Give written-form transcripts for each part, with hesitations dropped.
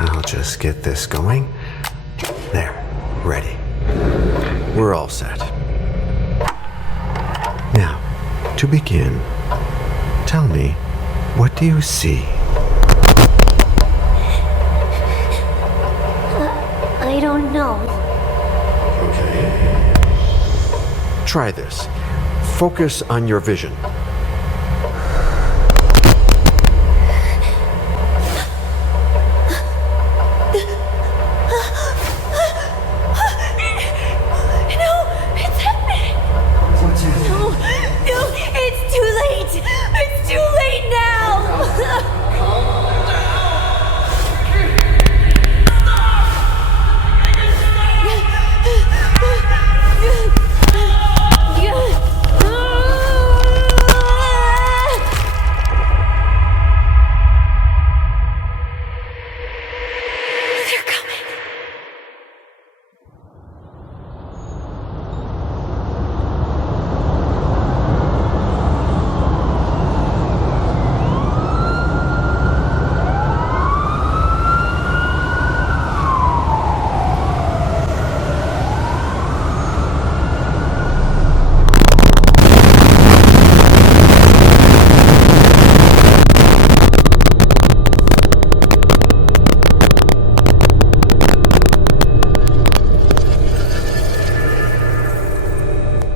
I'll just get this going. There, ready. We're all set. Now, to begin, tell me, what do you see? I don't know. Okay. Try this. Focus on your vision.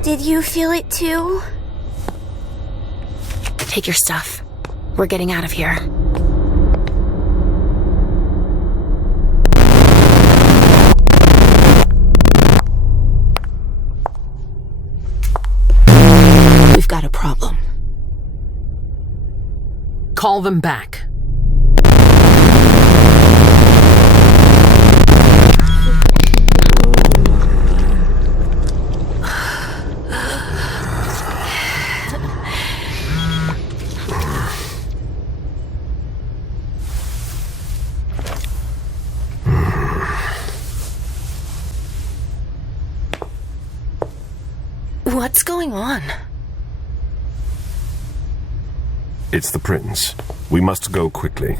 Did you feel it too? Take your stuff. We're getting out of here. We've got a problem. Call them back. What's going on? It's the prince. We must go quickly.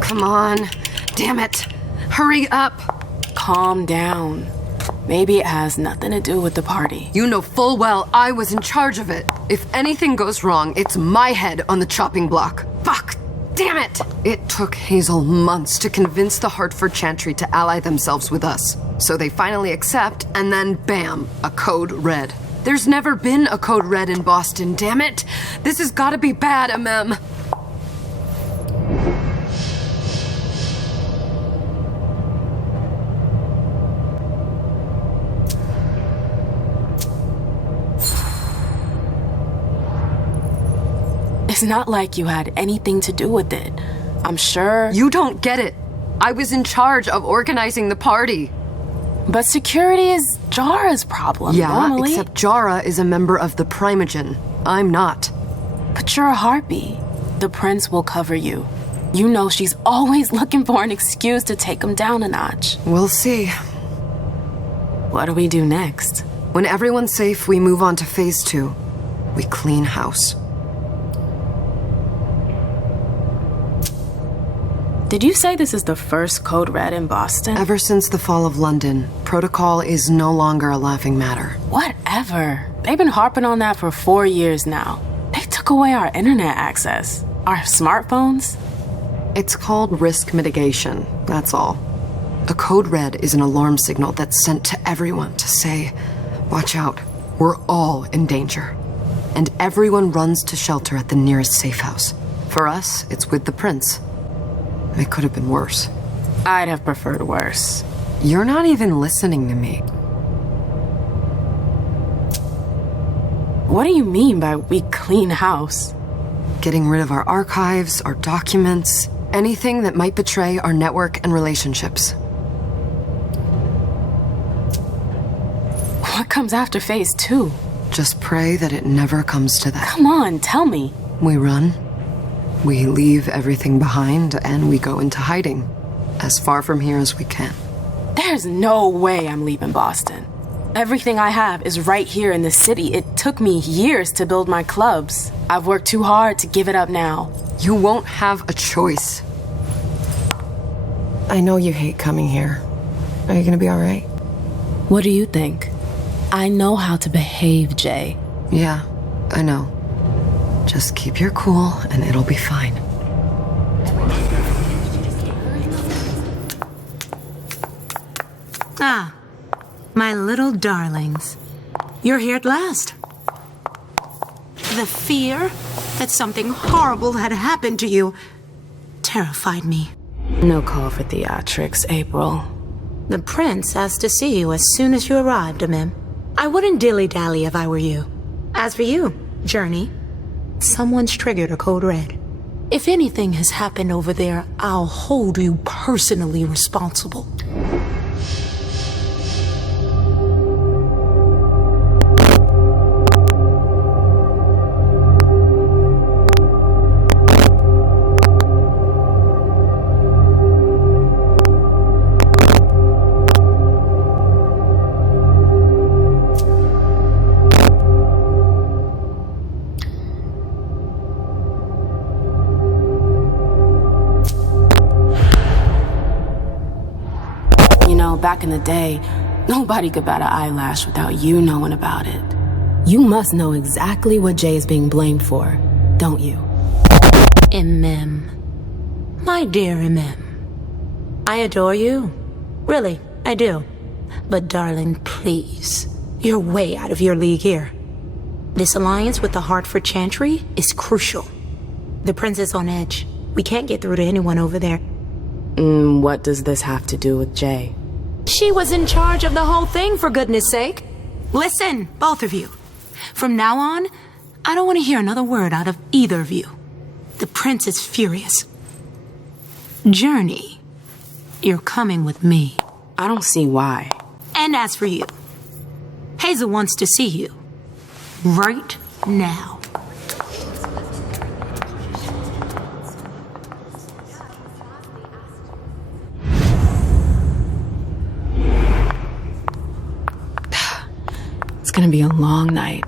Come on. Damn it. Hurry up. Calm down. Maybe it has nothing to do with the party. You know full well I was in charge of it. If anything goes wrong, it's my head on the chopping block. Fuck! Damn it! It took Hazel months to convince the Hartford Chantry to ally themselves with us. So they finally accept, and then bam, a code red. There's never been a code red in Boston, damn it! This has gotta be bad, MM. It's not like you had anything to do with it. I'm sure... You don't get it. I was in charge of organizing the party. But security is Jara's problem, Yeah, normally. except Jara is a member of the Primogen. I'm not. But you're a harpy. The prince will cover you. You know she's always looking for an excuse to take him down a notch. We'll see. What do we do next? When everyone's safe, we move on to phase 2. We clean house. Did you say this is the first code red in Boston? Ever since the fall of London, protocol is no longer a laughing matter. Whatever. They've been harping on that for 4 years now. They took away our internet access. Our smartphones. It's called risk mitigation, that's all. A code red is an alarm signal that's sent to everyone to say, watch out, we're all in danger. And everyone runs to shelter at the nearest safe house. For us, it's with the prince. It could have been worse. I'd have preferred worse. You're not even listening to me. What do you mean by we clean house? Getting rid of our archives, our documents, Anything that might betray our network and relationships. What comes after phase 2? Just pray that it never comes to that. Come on, tell me. We run. We leave everything behind and we go into hiding. As far from here as we can. There's no way I'm leaving Boston. Everything I have is right here in the city. It took me years to build my clubs. I've worked too hard to give it up now. You won't have a choice. I know you hate coming here. Are you gonna be alright? What do you think? I know how to behave, Jay. Yeah, I know. Just keep your cool and it'll be fine. Ah, my little darlings. You're here at last. The fear that something horrible had happened to you terrified me. No call for theatrics, April. The prince asked to see you as soon as you arrived, Amim. I wouldn't dilly-dally if I were you. As for you, Journey, someone's triggered a code red. If anything has happened over there, I'll hold you personally responsible. Back in the day, nobody could bat an eyelash without you knowing about it. You must know exactly what Jay is being blamed for, don't you? Imem. My dear Imem. I adore you. Really, I do. But darling, please. You're way out of your league here. This alliance with the Hartford Chantry is crucial. The prince is on edge. We can't get through to anyone over there. What does this have to do with Jay? She was in charge of the whole thing, for goodness sake. Listen, both of you. From now on, I don't want to hear another word out of either of you. The prince is furious. Journey, you're coming with me. I don't see why. And as for you, Hazel wants to see you. Right now. It's gonna be a long night.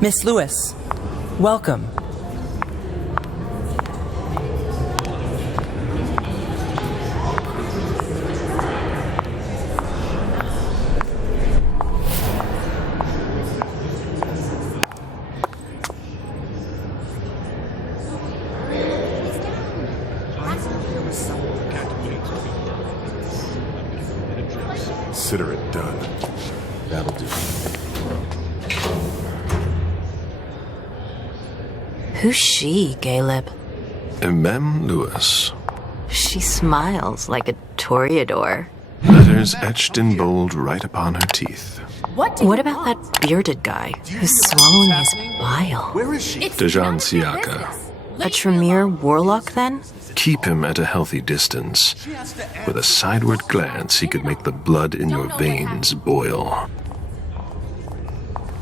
Miss Lewis, welcome. Consider it done. That'll do. Who's she, Caleb? Mem Lewis. She smiles like a toreador. Letters etched in bold right upon her teeth. What about that bearded guy who's swallowing his bile? Where is she? Dejan Siaka. A Tremere warlock, then? Keep him at a healthy distance. With a sideward glance, he could make the blood in your veins boil.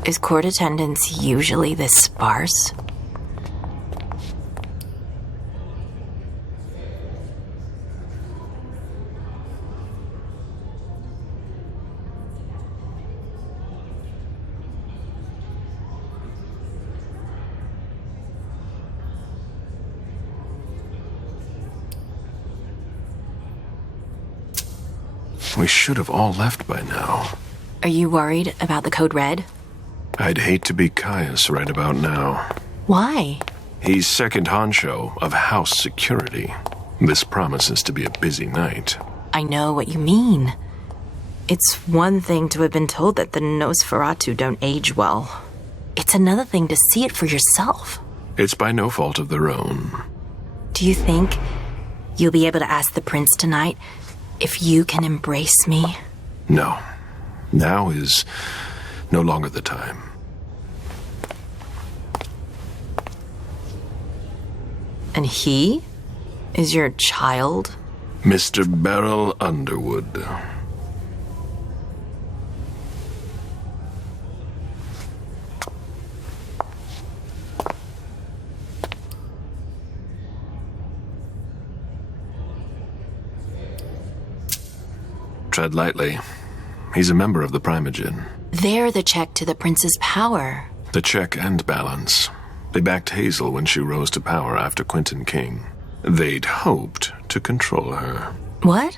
Is court attendance usually this sparse? We should have all left by now. Are you worried about the code red? I'd hate to be Caius right about now. Why? He's second honcho of house security. This promises to be a busy night. I know what you mean. It's one thing to have been told that the Nosferatu don't age well. It's another thing to see it for yourself. It's by no fault of their own. Do you think you'll be able to ask the prince tonight if you can embrace me? No. Now is no longer the time. And he is your child? Mr. Beryl Underwood. Tread lightly. He's a member of the Primogen. They're the check to the prince's power. The check and balance. They backed Hazel when she rose to power after Quentin King. They'd hoped to control her. What?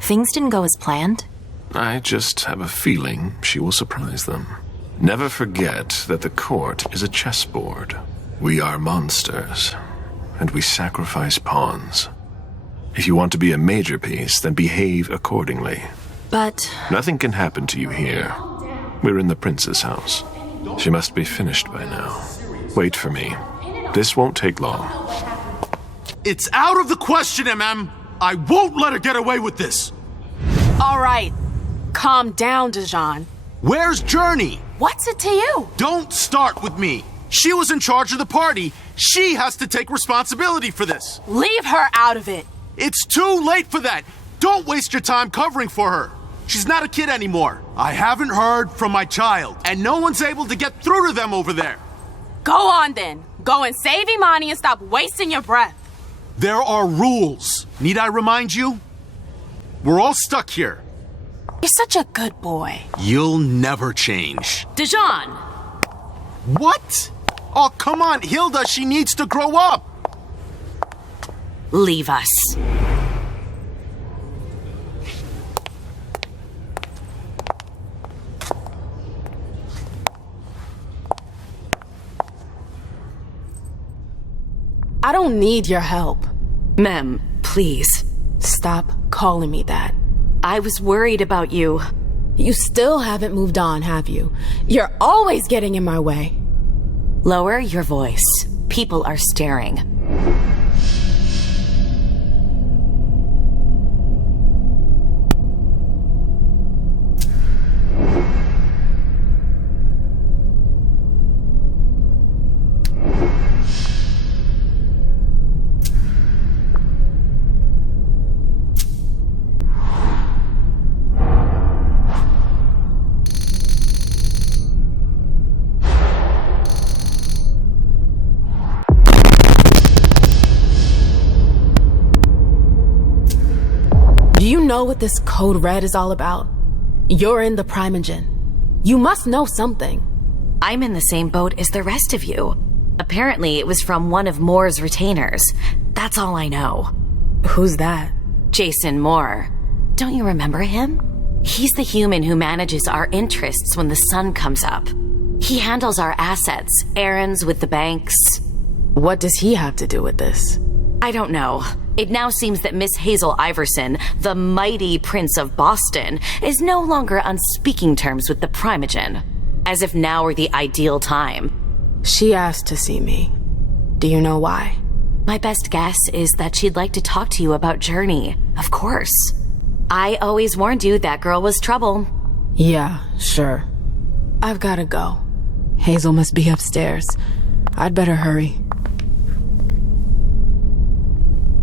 Things didn't go as planned? I just have a feeling she will surprise them. Never forget that the court is a chessboard. We are monsters, and we sacrifice pawns. If you want to be a major piece, then behave accordingly. But... Nothing can happen to you here. We're in the prince's house. She must be finished by now. Wait for me. This won't take long. It's out of the question, MM. I won't let her get away with this. All right. Calm down, Dijon. Where's Journey? What's it to you? Don't start with me. She was in charge of the party. She has to take responsibility for this. Leave her out of it. It's too late for that. Don't waste your time covering for her. She's not a kid anymore. I haven't heard from my child, and no one's able to get through to them over there. Go on then. Go and save Imani and stop wasting your breath. There are rules. Need I remind you? We're all stuck here. You're such a good boy. You'll never change. Dijon! What? Oh, come on, Hilda, she needs to grow up. Leave us. I don't need your help. Mem, please. Stop calling me that. I was worried about you. You still haven't moved on, have you? You're always getting in my way. Lower your voice. People are staring. Do you know what this code red is all about? You're in the Primogen. You must know something. I'm in the same boat as the rest of you. Apparently, it was from one of Moore's retainers. That's all I know. Who's that? Jason Moore. Don't you remember him? He's the human who manages our interests when the sun comes up. He handles our assets, errands with the banks. What does he have to do with this? I don't know. It now seems that Miss Hazel Iverson, the mighty Prince of Boston, is no longer on speaking terms with the Primogen. As if now were the ideal time. She asked to see me. Do you know why? My best guess is that she'd like to talk to you about Journey. Of course. I always warned you that girl was trouble. Yeah, sure. I've gotta go. Hazel must be upstairs. I'd better hurry.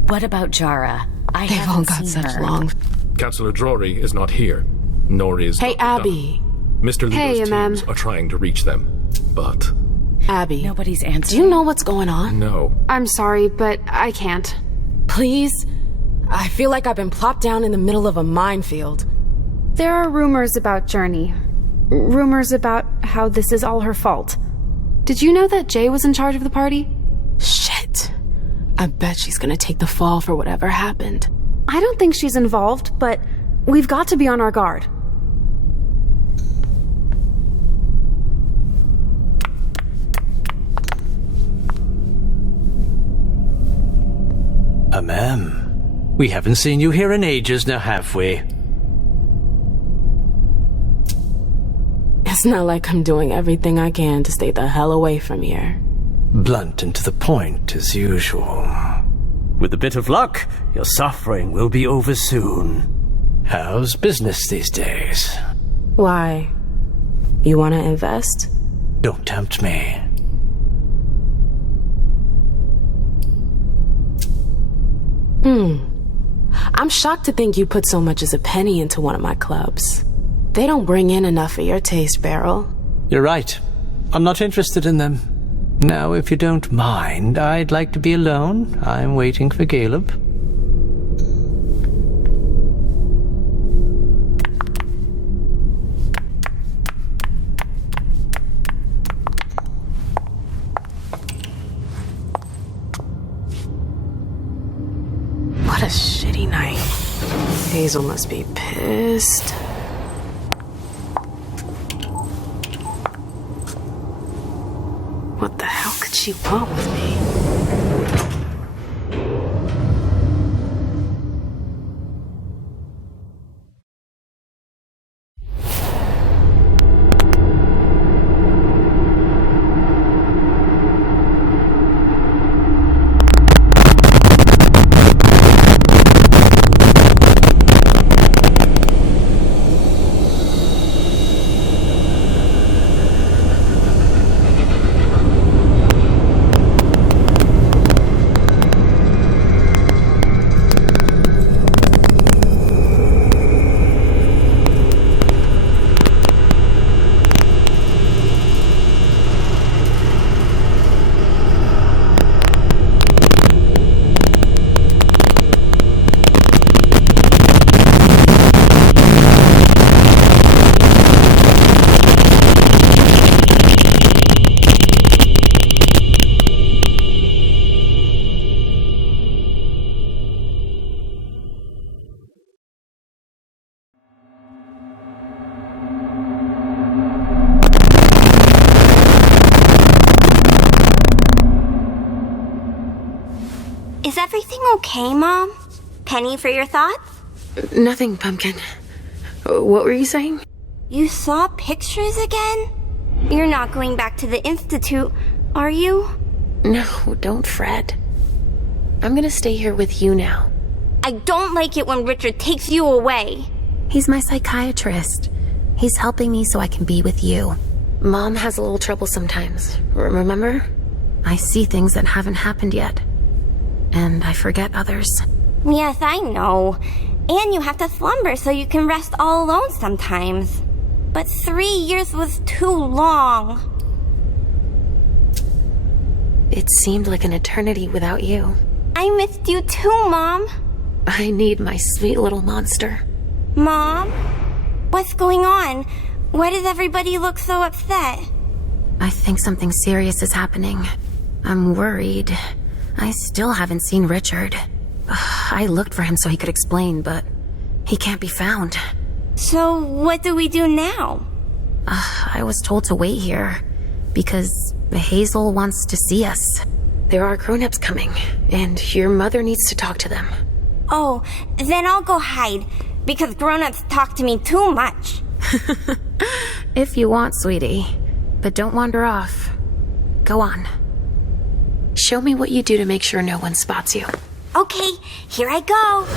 What about Jara? They've all got such long... Councillor Drury is not here, nor is Hey, Dr. Abby. Dunham. Mr. Ludo's teams are trying to reach them, but... Abby. Nobody's answering. Do you know what's going on? No. I'm sorry, but I can't. Please? I feel like I've been plopped down in the middle of a minefield. There are rumors about Journey. Rumors about how this is all her fault. Did you know that Jay was in charge of the party? Shit. I bet she's gonna take the fall for whatever happened. I don't think she's involved, but we've got to be on our guard. Ma'am, we haven't seen you here in ages now, have we? It's not like I'm doing everything I can to stay the hell away from here. Blunt and to the point, as usual. With a bit of luck, your suffering will be over soon. How's business these days? Why? You want to invest? Don't tempt me. I'm shocked to think you put so much as a penny into one of my clubs. They don't bring in enough for your taste, Beryl. You're right. I'm not interested in them. Now, if you don't mind, I'd like to be alone. I'm waiting for Caleb. What a shitty night. Hazel must be pissed. What the hell could she want with me? Is everything okay, Mom? Penny for your thoughts? Nothing, Pumpkin. What were you saying? You saw pictures again? You're not going back to the Institute, are you? No, don't fret. I'm gonna stay here with you now. I don't like it when Richard takes you away. He's my psychiatrist. He's helping me so I can be with you. Mom has a little trouble sometimes, remember? I see things that haven't happened yet. And I forget others. Yes, I know. And you have to slumber so you can rest all alone sometimes. But 3 years was too long. It seemed like an eternity without you. I missed you too, Mom. I need my sweet little monster. Mom? What's going on? Why does everybody look so upset? I think something serious is happening. I'm worried. I still haven't seen Richard. I looked for him so he could explain, but he can't be found. So what do we do now? I was told to wait here because Hazel wants to see us. There are grown-ups coming, and your mother needs to talk to them. Oh, then I'll go hide, because grown-ups talk to me too much. If you want, sweetie. But don't wander off. Go on. Show me what you do to make sure no one spots you. Okay, here I go.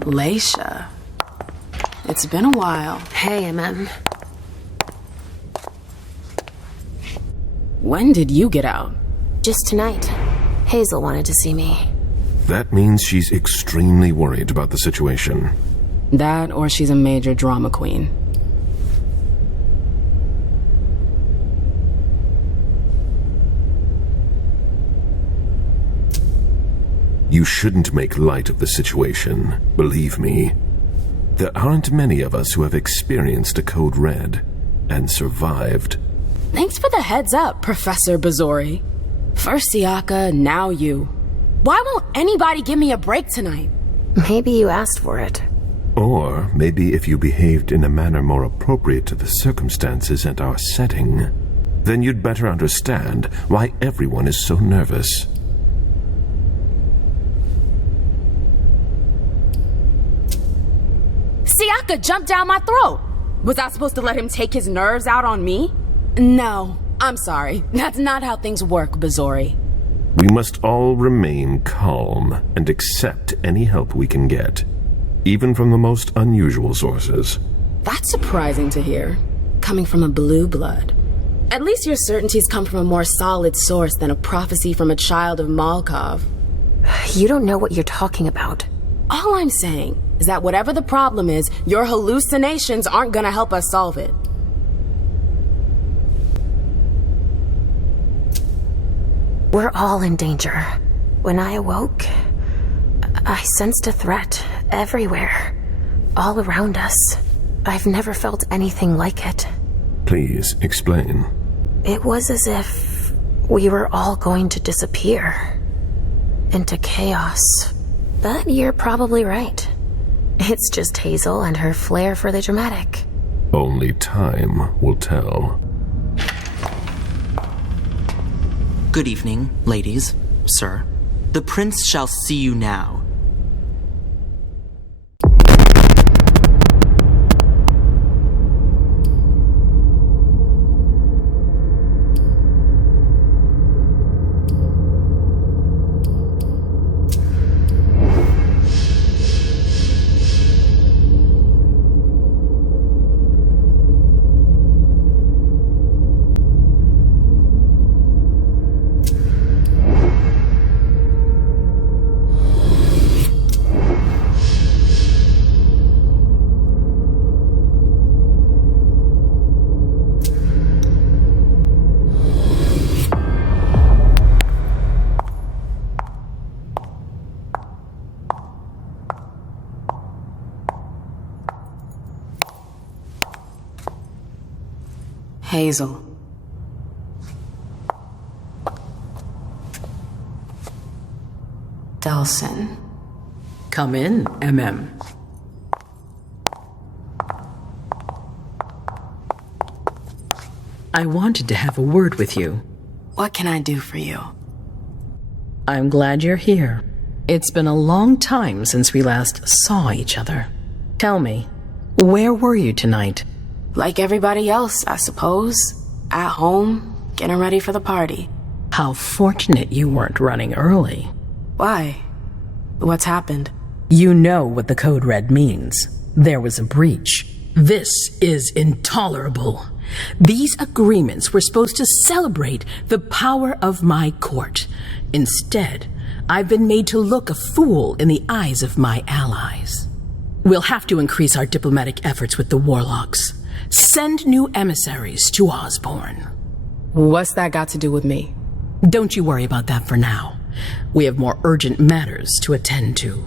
Leisha. It's been a while. Hey, MM. When did you get out? Just tonight. Hazel wanted to see me. That means she's extremely worried about the situation. That, or she's a major drama queen. You shouldn't make light of the situation, believe me. There aren't many of us who have experienced a code red and survived. Thanks for the heads up, Professor Bazori. First Siaka, now you. Why won't anybody give me a break tonight? Maybe you asked for it. Or maybe if you behaved in a manner more appropriate to the circumstances and our setting, then you'd better understand why everyone is so nervous. Siaka jumped down my throat. Was I supposed to let him take his nerves out on me? No, I'm sorry. That's not how things work, Bazori. We must all remain calm and accept any help we can get, even from the most unusual sources. That's surprising to hear, coming from a blue blood. At least your certainties come from a more solid source than a prophecy from a child of Malkov. You don't know what you're talking about. All I'm saying is that whatever the problem is, your hallucinations aren't gonna help us solve it. We're all in danger. When I awoke, I sensed a threat everywhere, all around us. I've never felt anything like it. Please explain. It was as if we were all going to disappear into chaos. But you're probably right. It's just Hazel and her flair for the dramatic. Only time will tell. Good evening, ladies, sir. The prince shall see you now. Hazel. Delsin. Come in, MM. I wanted to have a word with you. What can I do for you? I'm glad you're here. It's been a long time since we last saw each other. Tell me, where were you tonight? Like everybody else, I suppose. At home, getting ready for the party. How fortunate you weren't running early. Why? What's happened? You know what the code red means. There was a breach. This is intolerable. These agreements were supposed to celebrate the power of my court. Instead, I've been made to look a fool in the eyes of my allies. We'll have to increase our diplomatic efforts with the warlocks. Send new emissaries to Osborne. What's that got to do with me? Don't you worry about that for now. We have more urgent matters to attend to.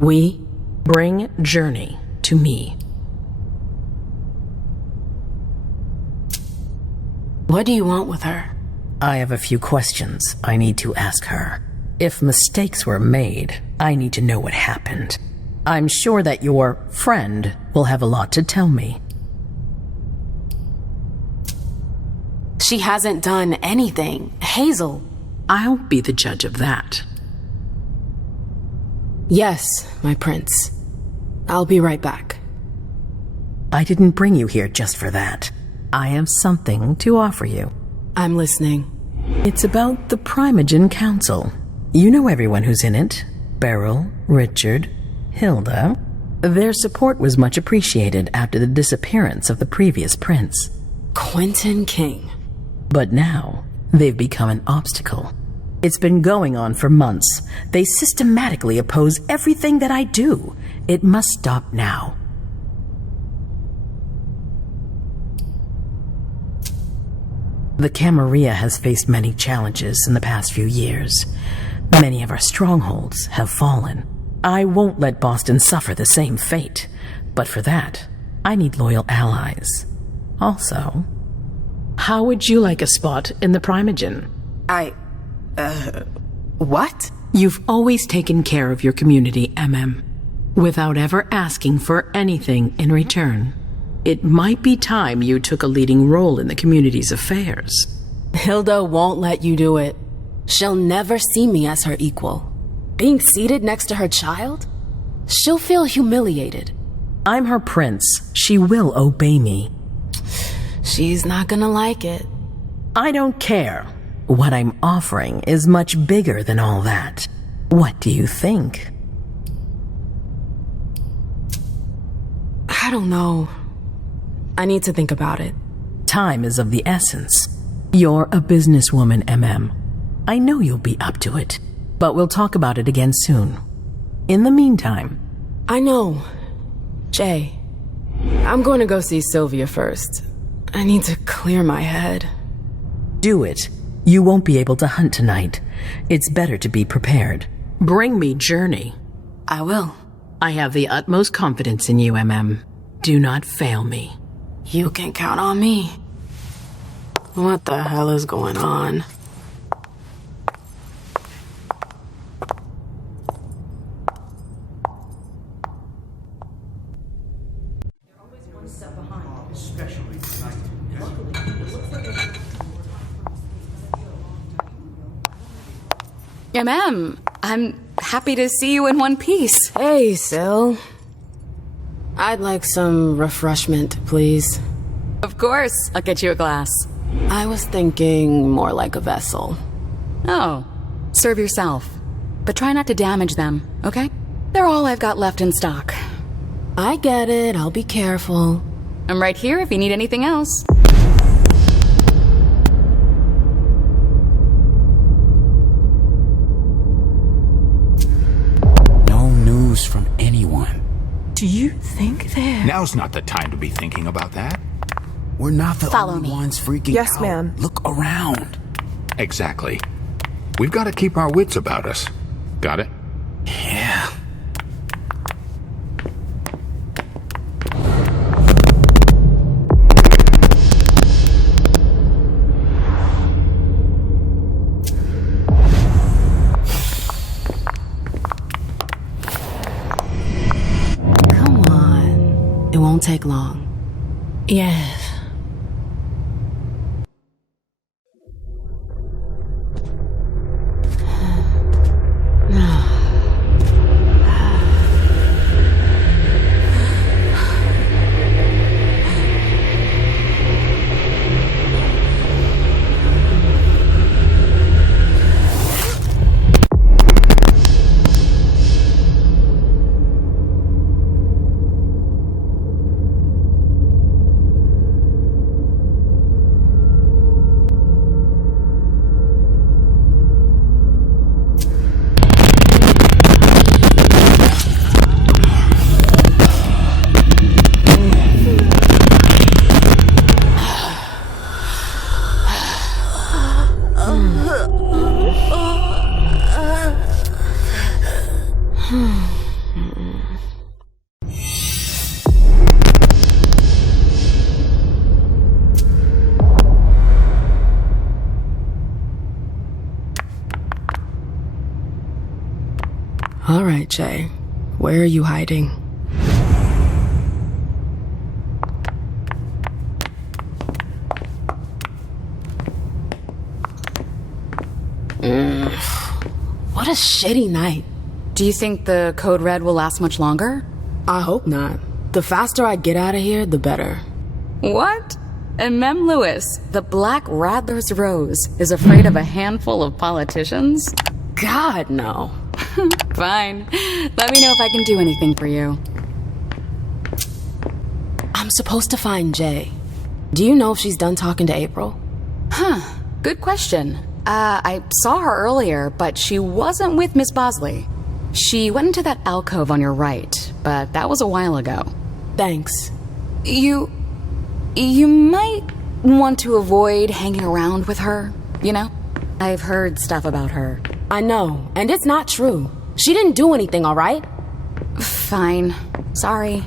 We? Bring Journey to me. What do you want with her? I have a few questions I need to ask her. If mistakes were made, I need to know what happened. I'm sure that your friend will have a lot to tell me. She hasn't done anything. Hazel. I'll be the judge of that. Yes, my prince. I'll be right back. I didn't bring you here just for that. I have something to offer you. I'm listening. It's about the Primogen Council. You know everyone who's in it. Beryl, Richard, Hilda. Their support was much appreciated after the disappearance of the previous prince. Quentin King. But now, they've become an obstacle. It's been going on for months. They systematically oppose everything that I do. It must stop now. The Camarilla has faced many challenges in the past few years. Many of our strongholds have fallen. I won't let Boston suffer the same fate. But for that, I need loyal allies. Also, how would you like a spot in the Primogen? What? You've always taken care of your community, MM, without ever asking for anything in return. It might be time you took a leading role in the community's affairs. Hilda won't let you do it. She'll never see me as her equal. Being seated next to her child? She'll feel humiliated. I'm her prince. She will obey me. She's not gonna like it. I don't care. What I'm offering is much bigger than all that. What do you think? I don't know. I need to think about it. Time is of the essence. You're a businesswoman, MM. I know you'll be up to it, but we'll talk about it again soon. In the meantime... I know. Jay, I'm going to go see Sylvia first. I need to clear my head. Do it. You won't be able to hunt tonight. It's better to be prepared. Bring me Journey. I will. I have the utmost confidence in you, MM. Do not fail me. You can count on me. What the hell is going on? I'm happy to see you in one piece. Hey, Sil. I'd like some refreshment, please. Of course, I'll get you a glass. I was thinking more like a vessel. Oh, serve yourself. But try not to damage them, okay? They're all I've got left in stock. I get it, I'll be careful. I'm right here if you need anything else. From anyone. Do you think they're... Now's not the time to be thinking about that. We're not the only ones freaking out. Yes, ma'am. Look around. Exactly. We've got to keep our wits about us. Got it? Yeah. It won't take long. Yes. All right, Jay. Where are you hiding? What a shitty night. Do you think the Code Red will last much longer? I hope not. The faster I get out of here, the better. What? And Mem Lewis, the Black Rattler's Rose, is afraid of a handful of politicians? God, no. Fine. Let me know if I can do anything for you. I'm supposed to find Jay. Do you know if she's done talking to April? Huh. Good question. I saw her earlier, but she wasn't with Miss Bosley. She went into that alcove on your right, but that was a while ago. Thanks. You might want to avoid hanging around with her, you know? I've heard stuff about her. I know, and it's not true. She didn't do anything, all right? Fine. Sorry.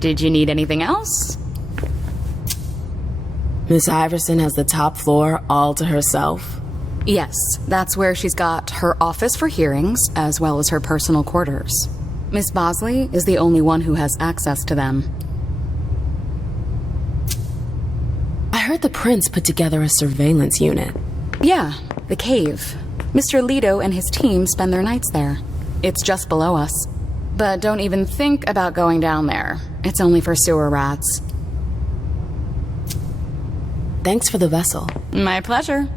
Did you need anything else? Miss Iverson has the top floor all to herself? Yes, that's where she's got her office for hearings, as well as her personal quarters. Miss Bosley is the only one who has access to them. I heard the prince put together a surveillance unit. Yeah, the cave. Mr. Lido and his team spend their nights there. It's just below us. But don't even think about going down there. It's only for sewer rats. Thanks for the vessel. My pleasure.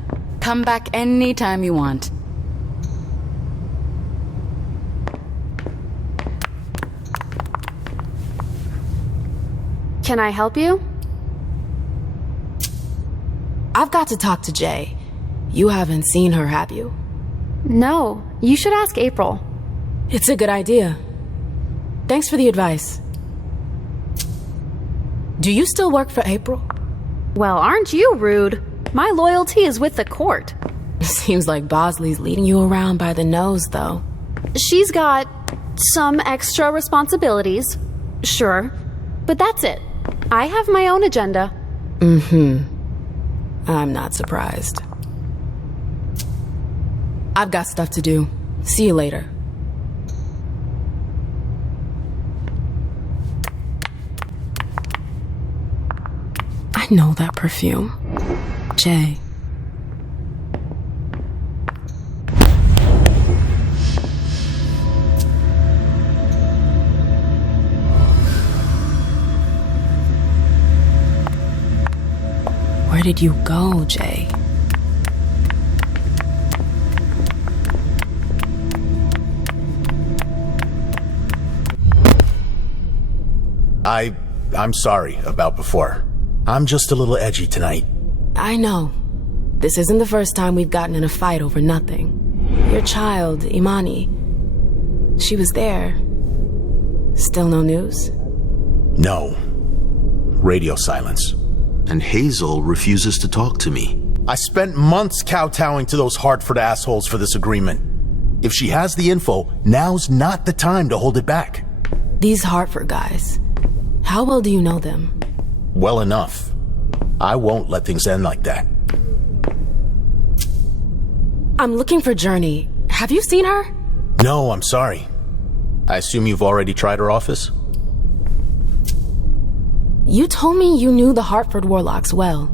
Come back anytime you want. Can I help you? I've got to talk to Jay. You haven't seen her, have you? No, you should ask April. It's a good idea. Thanks for the advice. Do you still work for April? Well, aren't you rude? My loyalty is with the court. Seems like Bosley's leading you around by the nose, though. She's got some extra responsibilities, sure, but that's it. I have my own agenda. I'm not surprised. I've got stuff to do. See you later. I know that perfume. Jay. Where did you go, Jay? I'm sorry about before. I'm just a little edgy tonight. I know. This isn't the first time we've gotten in a fight over nothing. Your child, Imani, she was there. Still no news? No. Radio silence. And Hazel refuses to talk to me. I spent months kowtowing to those Hartford assholes for this agreement. If she has the info, now's not the time to hold it back. These Hartford guys, how well do you know them? Well enough. I won't let things end like that. I'm looking for Journey. Have you seen her? No, I'm sorry. I assume you've already tried her office? You told me you knew the Hartford Warlocks well.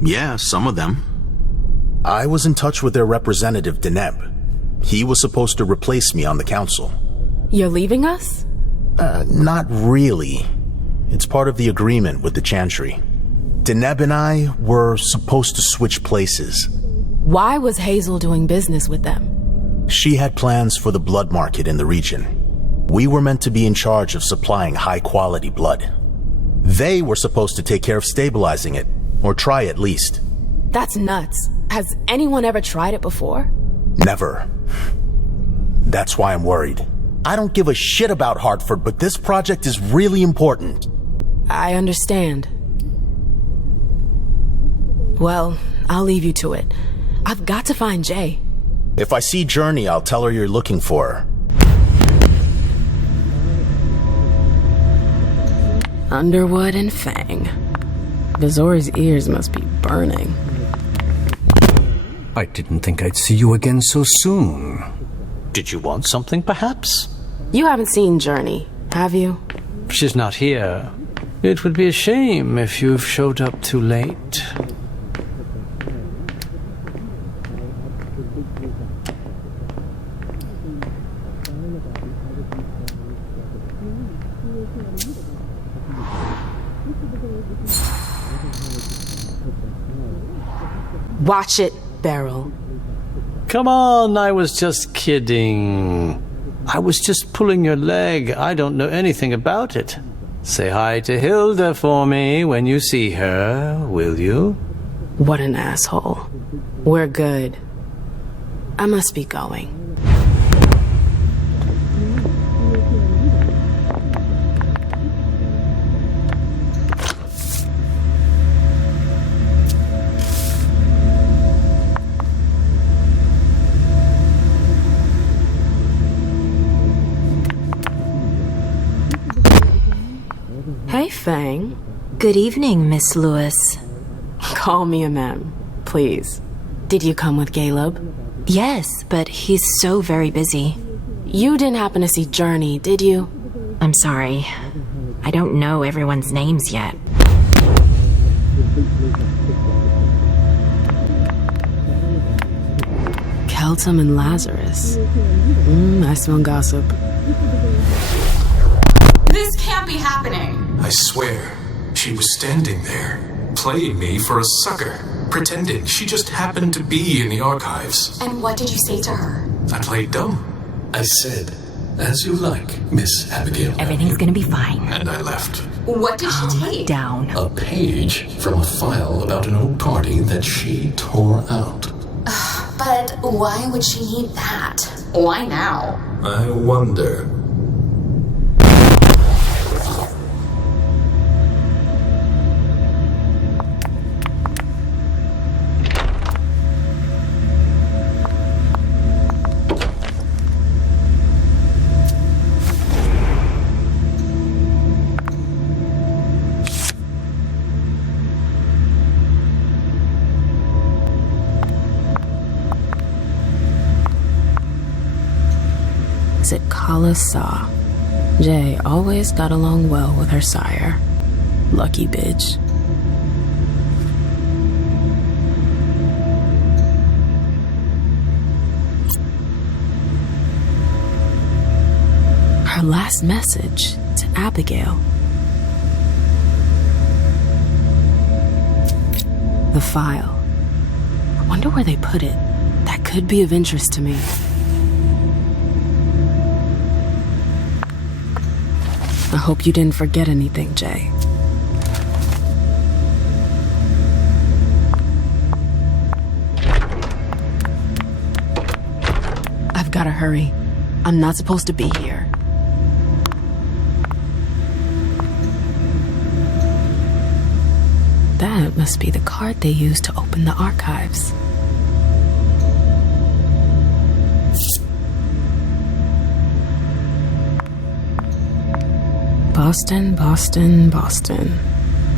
Yeah, some of them. I was in touch with their representative, Deneb. He was supposed to replace me on the council. You're leaving us? Not really. It's part of the agreement with the Chantry. Deneb and I were supposed to switch places. Why was Hazel doing business with them? She had plans for the blood market in the region. We were meant to be in charge of supplying high-quality blood. They were supposed to take care of stabilizing it, or try at least. That's nuts. Has anyone ever tried it before? Never. That's why I'm worried. I don't give a shit about Hartford, but this project is really important. I understand. Well, I'll leave you to it. I've got to find Jay. If I see Journey, I'll tell her you're looking for her. Underwood and Fang. Bazori's ears must be burning. I didn't think I'd see you again so soon. Did you want something, perhaps? You haven't seen Journey, have you? She's not here. It would be a shame if you've showed up too late. Watch it, Beryl. Come on, I was just kidding. I was just pulling your leg. I don't know anything about it. Say hi to Hilda for me when you see her, will you? What an asshole. We're good. I must be going. Hey, Fang. Good evening, Miss Lewis. Call me a ma'am, please. Did you come with Caleb? Yes, but he's so very busy. You didn't happen to see Journey, did you? I'm sorry. I don't know everyone's names yet. Keltum and Lazarus. I smell gossip. This can't be happening. I swear, she was standing there, playing me for a sucker, pretending she just happened to be in the archives. And what did you say to her? I played dumb. I said, "As you like, Miss Abigail." Everything's gonna be fine. And I left. What did she take? Down. A page from a file about an old party that she tore out. But why would she need that? Why now? I wonder. Kala saw. Jay always got along well with her sire. Lucky bitch. Her last message to Abigail. The file. I wonder where they put it. That could be of interest to me. I hope you didn't forget anything, Jay. I've gotta hurry. I'm not supposed to be here. That must be the card they used to open the archives. Boston, Boston, Boston.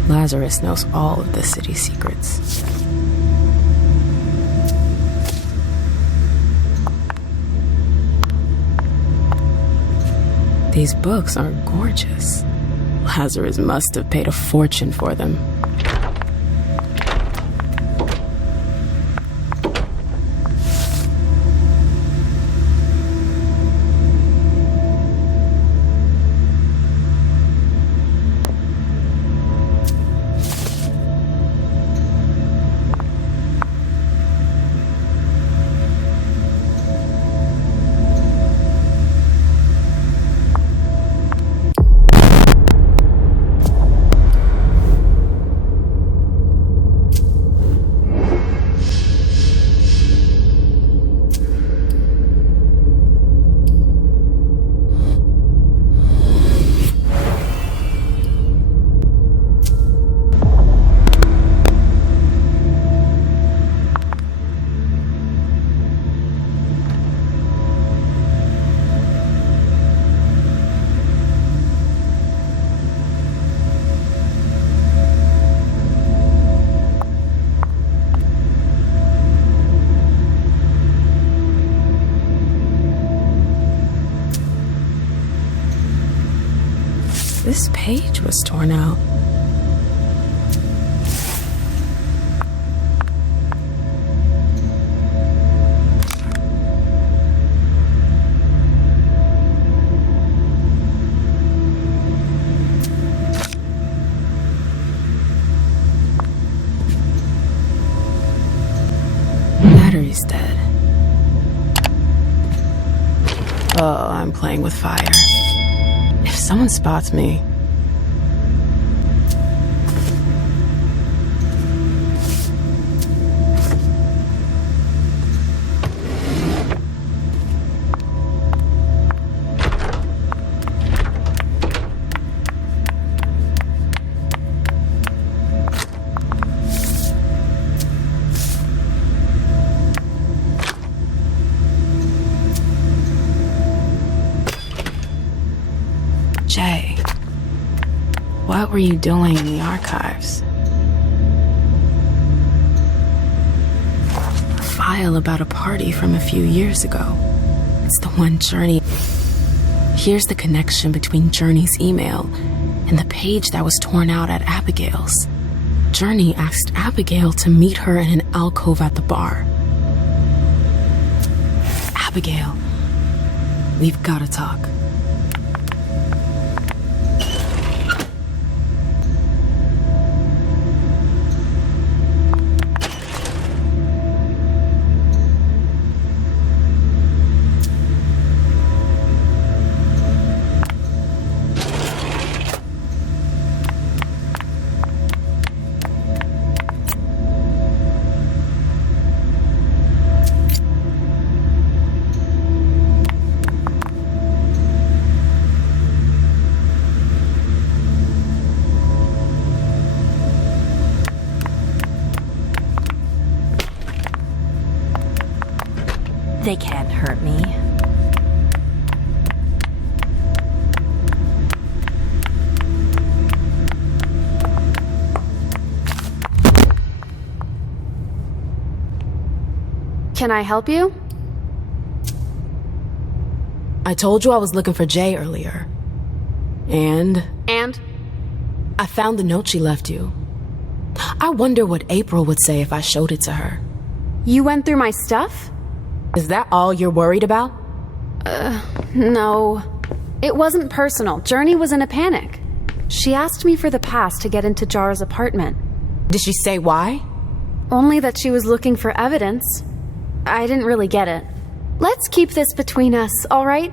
Lazarus knows all of the city's secrets. These books are gorgeous. Lazarus must have paid a fortune for them. This page was torn out. Battery's dead. Oh, I'm playing with fire. If someone spots me... Jay, what were you doing in the archives? A file about a party from a few years ago. It's the one Journey... Here's the connection between Journey's email and the page that was torn out at Abigail's. Journey asked Abigail to meet her in an alcove at the bar. Abigail, we've got to talk. They can't hurt me. Can I help you? I told you I was looking for Jay earlier. And? I found the note she left you. I wonder what April would say if I showed it to her. You went through my stuff? Is that all you're worried about? No. It wasn't personal. Journey was in a panic. She asked me for the pass to get into Jar's apartment. Did she say why? Only that she was looking for evidence. I didn't really get it. Let's keep this between us, all right?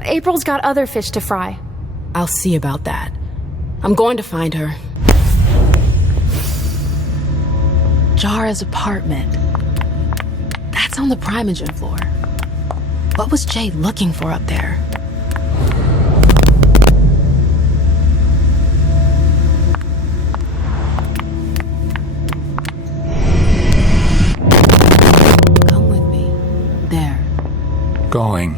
April's got other fish to fry. I'll see about that. I'm going to find her. Jara's apartment. That's on the Primogen floor. What was Jay looking for up there? Come with me. There. Going.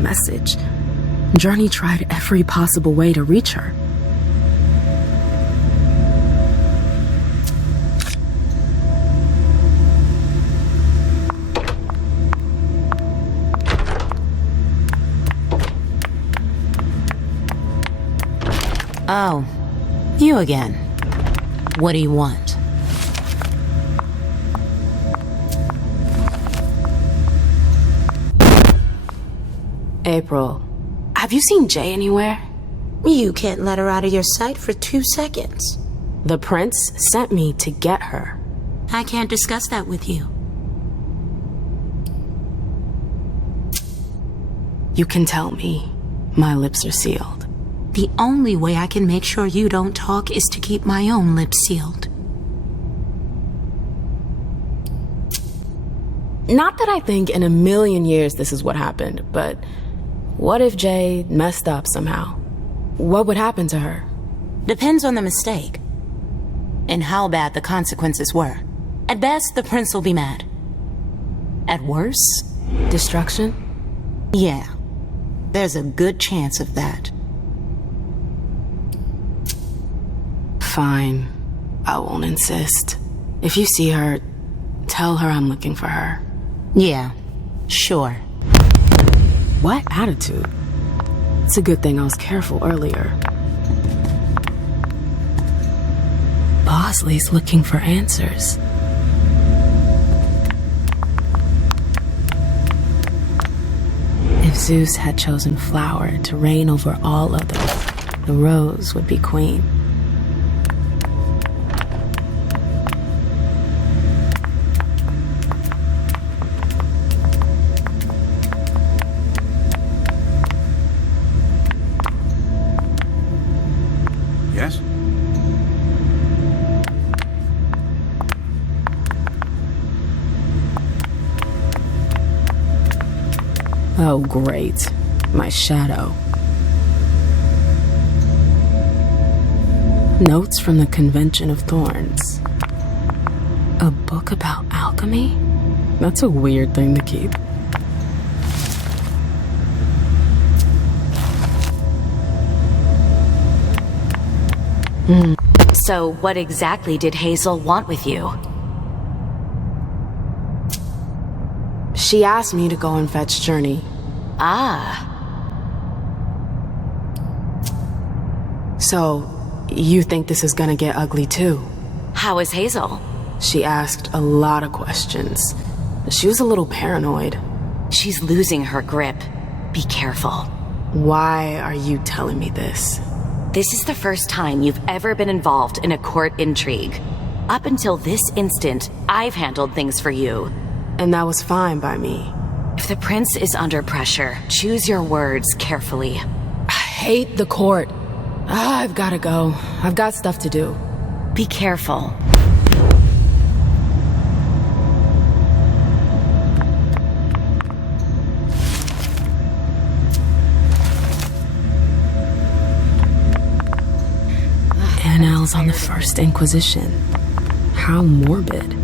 Message. Journey tried every possible way to reach her. Oh, you again. What do you want? April, have you seen Jay anywhere? You can't let her out of your sight for 2 seconds. The prince sent me to get her. I can't discuss that with you. You can tell me. My lips are sealed. The only way I can make sure you don't talk is to keep my own lips sealed. Not that I think in a million years this is what happened, but what if Jay messed up somehow? What would happen to her? Depends on the mistake. And how bad the consequences were. At best, the prince will be mad. At worst, destruction? Yeah. There's a good chance of that. Fine. I won't insist. If you see her, tell her I'm looking for her. Yeah, sure. What attitude? It's a good thing I was careful earlier. Bosley's looking for answers. If Zeus had chosen flower to reign over all others, the rose would be queen. Yes? Oh, great. My shadow. Notes from the Convention of Thorns. A book about alchemy? That's a weird thing to keep. So what exactly did Hazel want with you? She asked me to go and fetch Journey. Ah. So, you think this is gonna get ugly too? How is Hazel? She asked a lot of questions. She was a little paranoid. She's losing her grip. Be careful. Why are you telling me this? This is the first time you've ever been involved in a court intrigue. Up until this instant, I've handled things for you. And that was fine by me. If the prince is under pressure, choose your words carefully. I hate the court. I've gotta go. I've got stuff to do. Be careful. Annals on the First Inquisition. How morbid.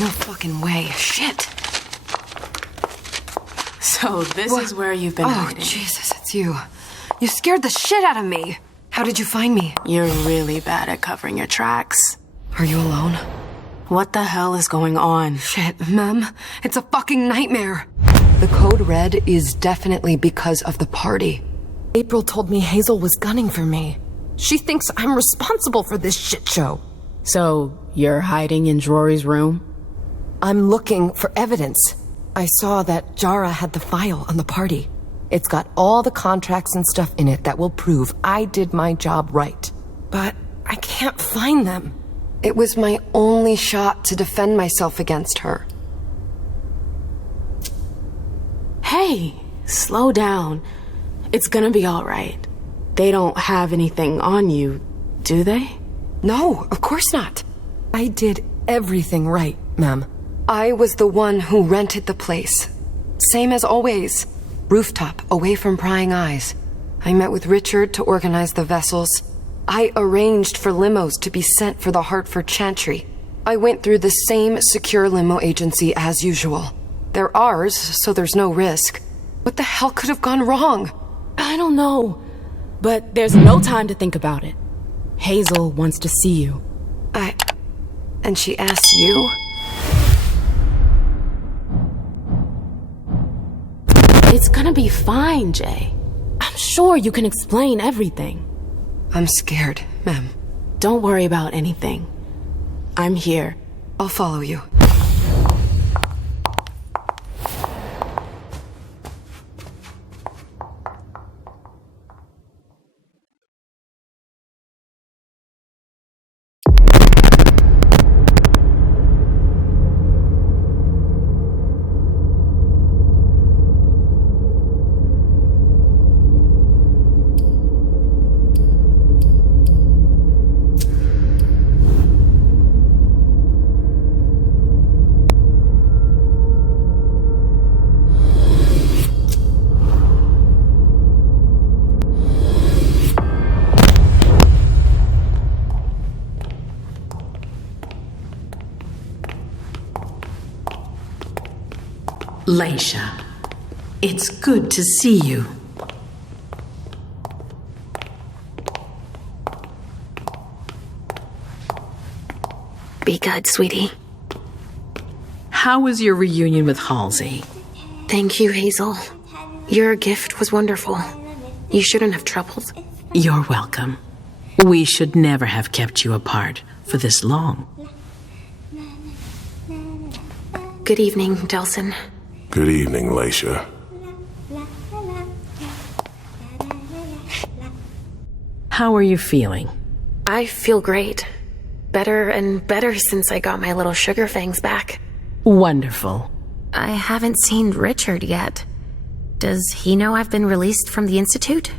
No fucking way. Shit. So this is where you've been hiding. Oh, Jesus, it's you. You scared the shit out of me. How did you find me? You're really bad at covering your tracks. Are you alone? What the hell is going on? Shit, Mem. It's a fucking nightmare. The code red is definitely because of the party. April told me Hazel was gunning for me. She thinks I'm responsible for this shit show. So, you're hiding in Drury's room? I'm looking for evidence. I saw that Jara had the file on the party. It's got all the contracts and stuff in it that will prove I did my job right. But I can't find them. It was my only shot to defend myself against her. Hey, slow down. It's gonna be alright. They don't have anything on you, do they? No, of course not. I did everything right, ma'am. I was the one who rented the place. Same as always. Rooftop, away from prying eyes. I met with Richard to organize the vessels. I arranged for limos to be sent for the Hartford Chantry. I went through the same secure limo agency as usual. They're ours, so there's no risk. What the hell could have gone wrong? I don't know. But there's no time to think about it. Hazel wants to see you. And she asked you? It's gonna be fine, Jay. I'm sure you can explain everything. I'm scared, ma'am. Don't worry about anything. I'm here. I'll follow you. Leisha, it's good to see you. Be good, sweetie. How was your reunion with Halsey? Thank you, Hazel. Your gift was wonderful. You shouldn't have troubled. You're welcome. We should never have kept you apart for this long. Good evening, Delson. Good evening, Leisha. How are you feeling? I feel great. better and better since I got my little sugar fangs back. Wonderful. I haven't seen Richard yet. Does he know I've been released from the Institute?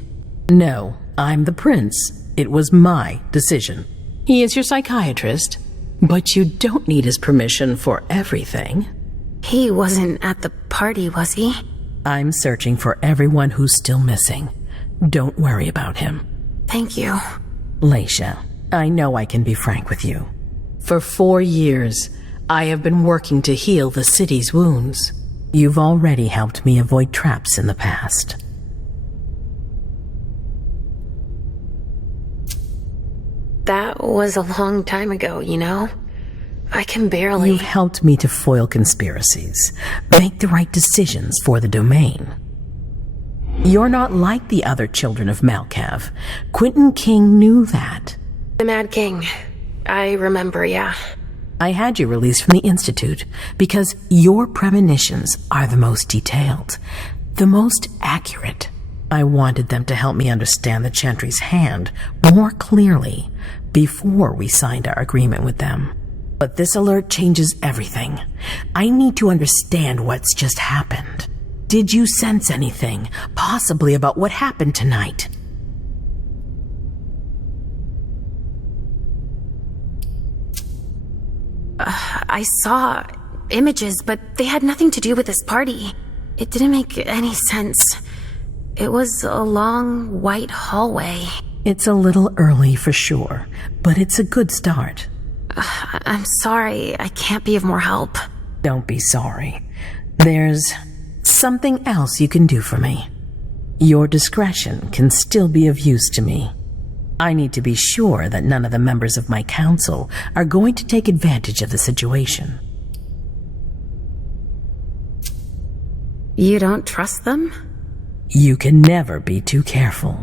No, I'm the prince. It was my decision. He is your psychiatrist, but you don't need his permission for everything. He wasn't at the party, was he? I'm searching for everyone who's still missing. Don't worry about him. Thank you. Leisha, I know I can be frank with you. For 4 years, I have been working to heal the city's wounds. You've already helped me avoid traps in the past. That was a long time ago, you know? I can barely... You've helped me to foil conspiracies, make the right decisions for the domain. You're not like the other children of Malkav. Quentin King knew that. The Mad King. I remember, yeah. I had you released from the Institute because your premonitions are the most detailed, the most accurate. I wanted them to help me understand the Chantry's hand more clearly before we signed our agreement with them. But this alert changes everything. I need to understand what's just happened. Did you sense anything, possibly about what happened tonight? I saw images, but they had nothing to do with this party. It didn't make any sense. It was a long, white hallway. It's a little early for sure, but it's a good start. I'm sorry, I can't be of more help. Don't be sorry. There's something else you can do for me. Your discretion can still be of use to me. I need to be sure that none of the members of my council are going to take advantage of the situation. You don't trust them? You can never be too careful.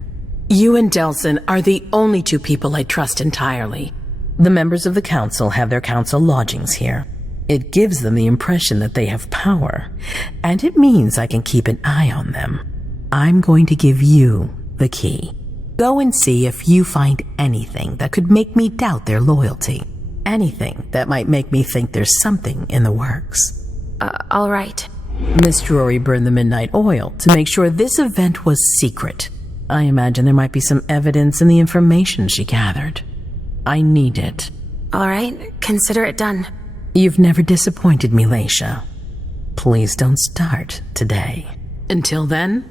You and Delson are the only two people I trust entirely. The members of the council have their council lodgings here. It gives them the impression that they have power, and it means I can keep an eye on them. I'm going to give you the key. Go and see if you find anything that could make me doubt their loyalty. Anything that might make me think there's something in the works. All right. Miss Drury burned the midnight oil to make sure this event was secret. I imagine there might be some evidence in the information she gathered. I need it. All right, consider it done. You've never disappointed me, Leisha. Please don't start today. Until then,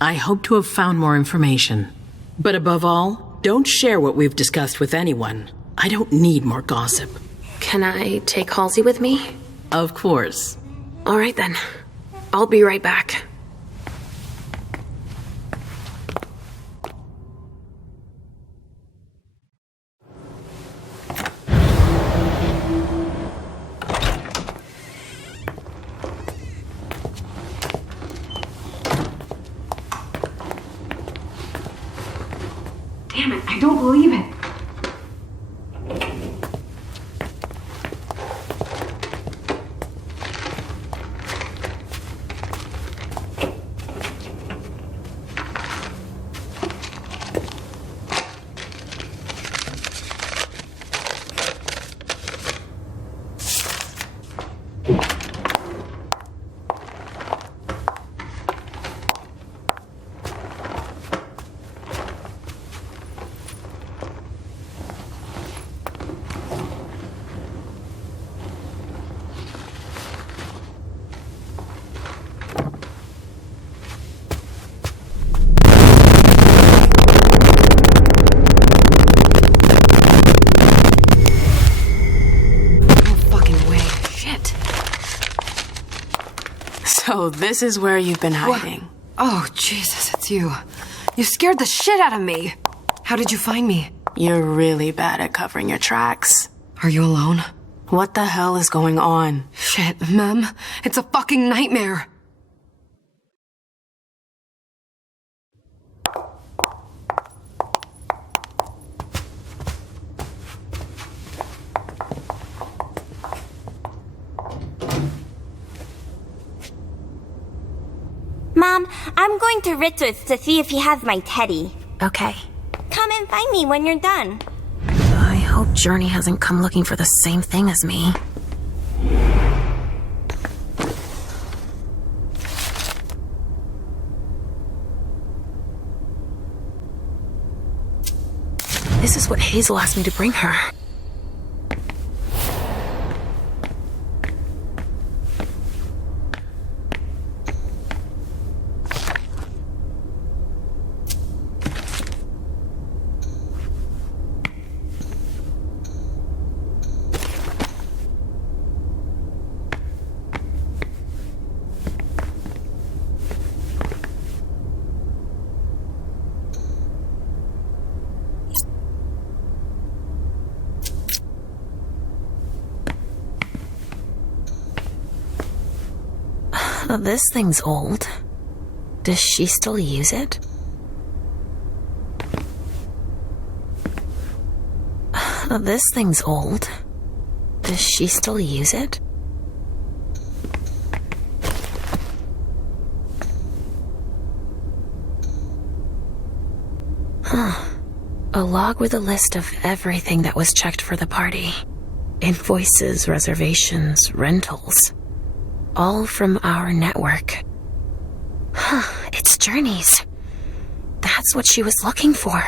I hope to have found more information. But above all, don't share what we've discussed with anyone. I don't need more gossip. Can I take Halsey with me? Of course. All right then. I'll be right back. Damn it, I don't believe it. So this is where you've been hiding. What? Oh, Jesus, it's you. You scared the shit out of me. How did you find me? You're really bad at covering your tracks. Are you alone? What the hell is going on? Shit, Mem. It's a fucking nightmare. Mom, I'm going to Richard's to see if he has my teddy. Okay. Come and find me when you're done. I hope Hope Journey hasn't come looking for the same thing as me. This is what Hazel asked me to bring her. This thing's old. Does she still use it? This thing's old. Does she still use it? A log with a list of everything that was checked for the party. Invoices, reservations, rentals. All from our network. It's Journey's. That's what she was looking for.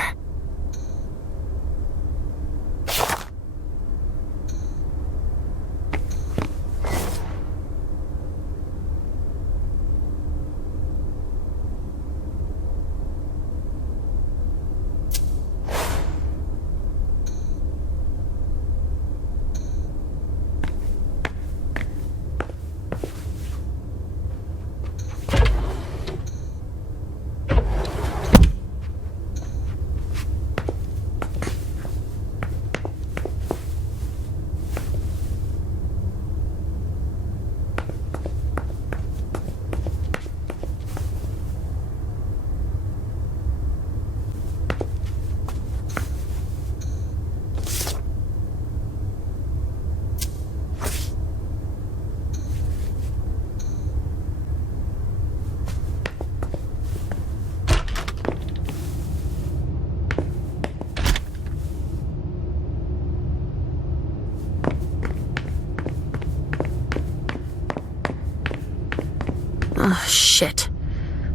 Oh, shit.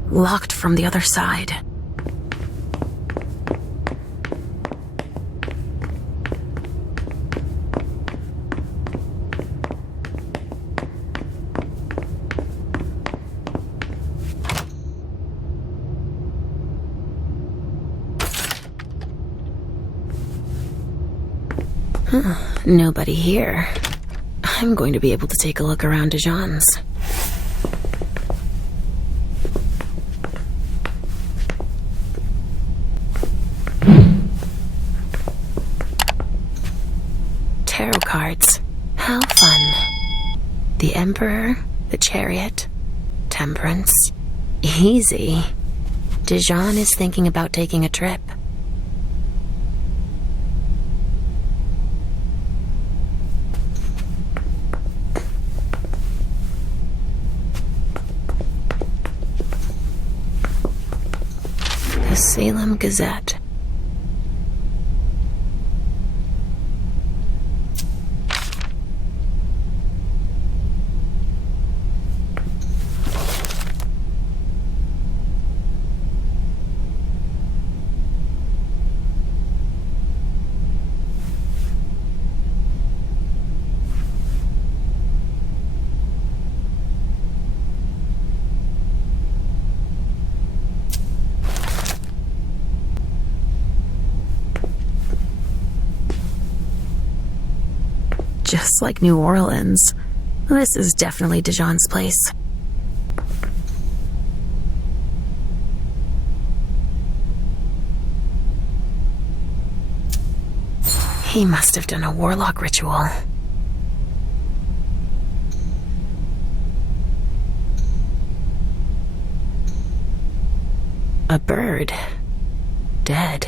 Locked from the other side. Nobody here. I'm going to be able to take a look around Dijon's. Tarot cards. How fun. The Emperor, the Chariot, Temperance. Easy. Dijon is thinking about taking a trip. The Salem Gazette. Just like New Orleans. This is definitely Dijon's place. He must have done a warlock ritual. A bird. Dead.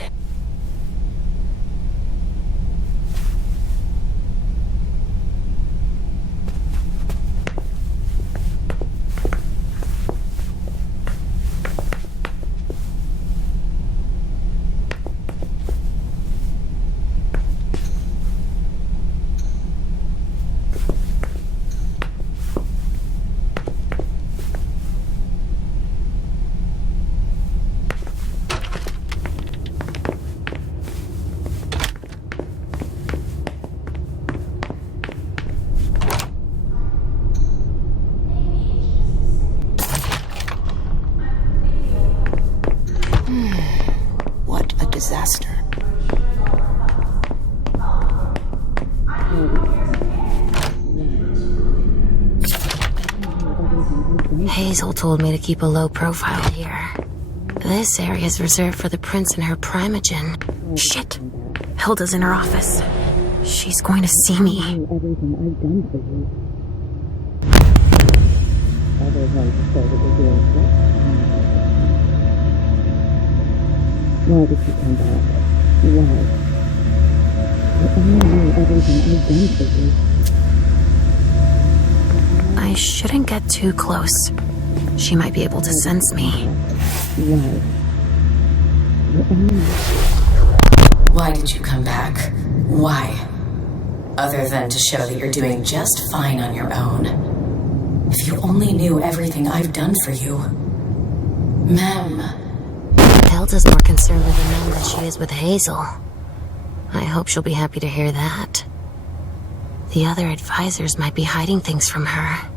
disaster. Hazel told me to keep a low profile here. This area is reserved for the prince and her primogen. Shit! Hilda's in her office. She's going to see me. Everything I've done for you. Why did you come back? Why? I only knew everything I've done for you. I shouldn't get too close. She might be able to sense me. Why did you come back? Why? Other than to show that you're doing just fine on your own. If you only knew everything I've done for you. Ma'am. Hilda's more concerned with the men than she is with Hazel. I hope she'll be happy to hear that. The other advisors might be hiding things from her.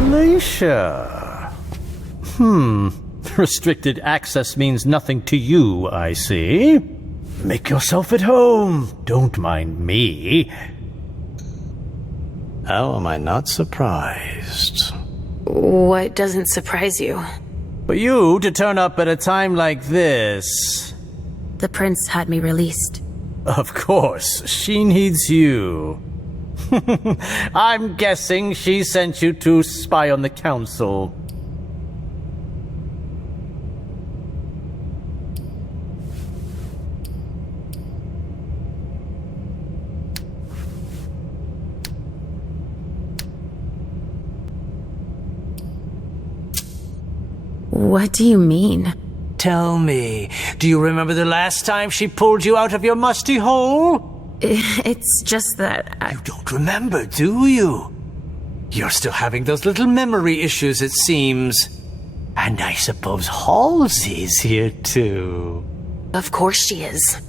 Alicia. Restricted access means nothing to you, I see. Make yourself at home. Don't mind me. How am I not surprised? What doesn't surprise you? For you to turn up at a time like this. The prince had me released. Of course, she needs you. I'm guessing she sent you to spy on the council. What do you mean? Tell me, do you remember the last time she pulled you out of your musty hole? It's just that You don't remember, do you? You're still having those little memory issues, it seems. And I suppose Halsey's here, too. Of course she is.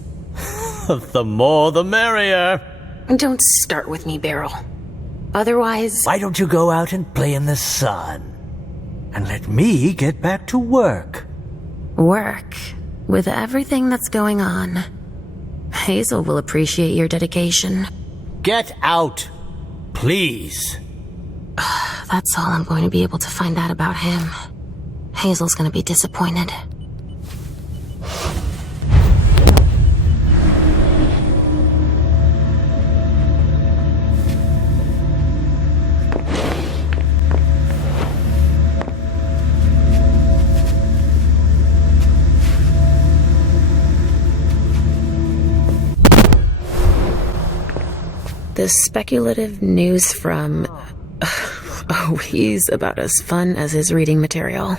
The more the merrier. Don't start with me, Beryl. Otherwise... Why don't you go out and play in the sun? And let me get back to work. Work? With everything that's going on... Hazel will appreciate your dedication. Get out, please. That's all I'm going to be able to find out about him. Hazel's going to be disappointed. The speculative news from... Oh, he's about as fun as his reading material.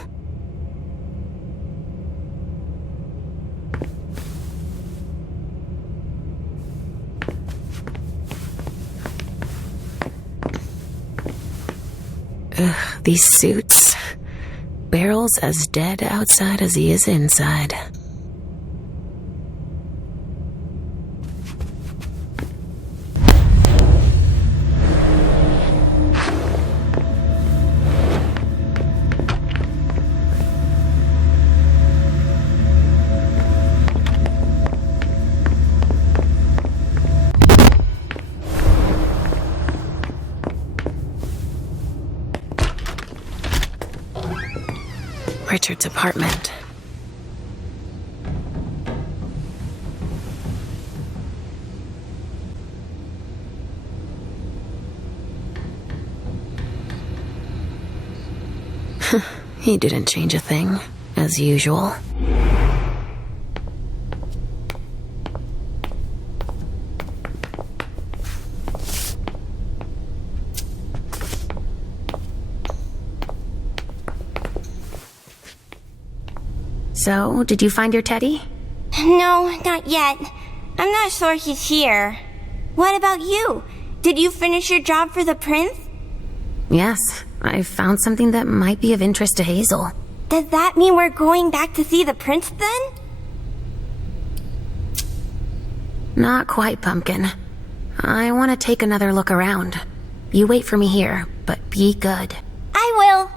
Ugh, these suits. Barrel's as dead outside as he is inside. Richard's apartment. He didn't change a thing, as usual. So, did you find your teddy? No, not yet. I'm not sure he's here. What about you? Did you finish your job for the prince? Yes, I found something that might be of interest to Hazel. Does that mean we're going back to see the prince then? Not quite, Pumpkin. I want to take another look around. You wait for me here, but be good. I will.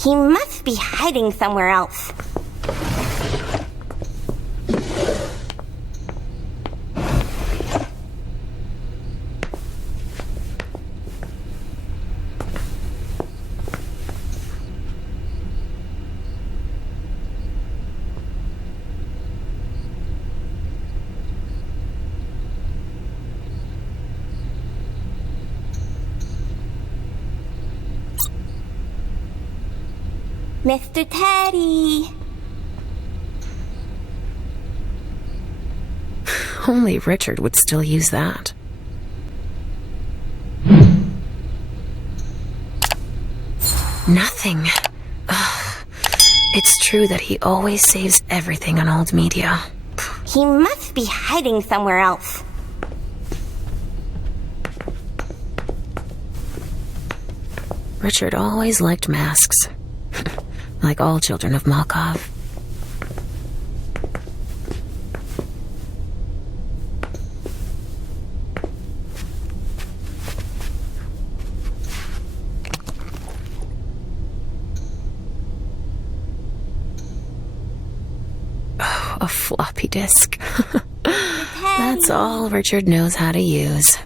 He must be hiding somewhere else. Mr. Teddy! Only Richard would still use that. Nothing. Ugh. It's true that he always saves everything on old media. He must be hiding somewhere else. Richard always liked masks. Like all children of Malkov. Oh, a floppy disk. That's all Richard knows how to use.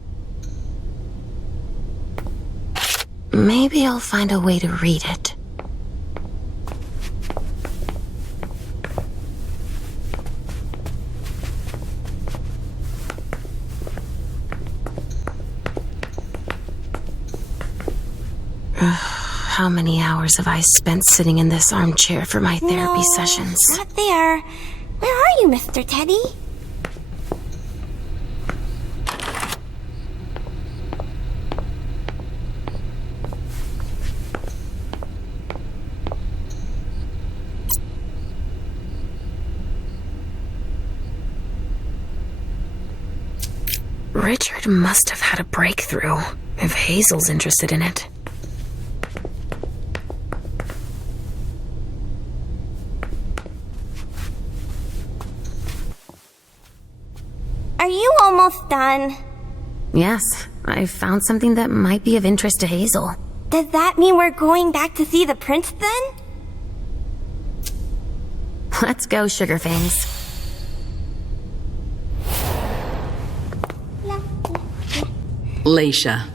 Maybe I'll find a way to read it. How many hours have I spent sitting in this armchair for my therapy sessions? Not there. Where are you, Mr. Teddy? Richard must have had a breakthrough, if Hazel's interested in it. Are you almost done? Yes, I found something that might be of interest to Hazel. Does that mean we're going back to see the prince then? Let's go, Sugarfangs. Leisha.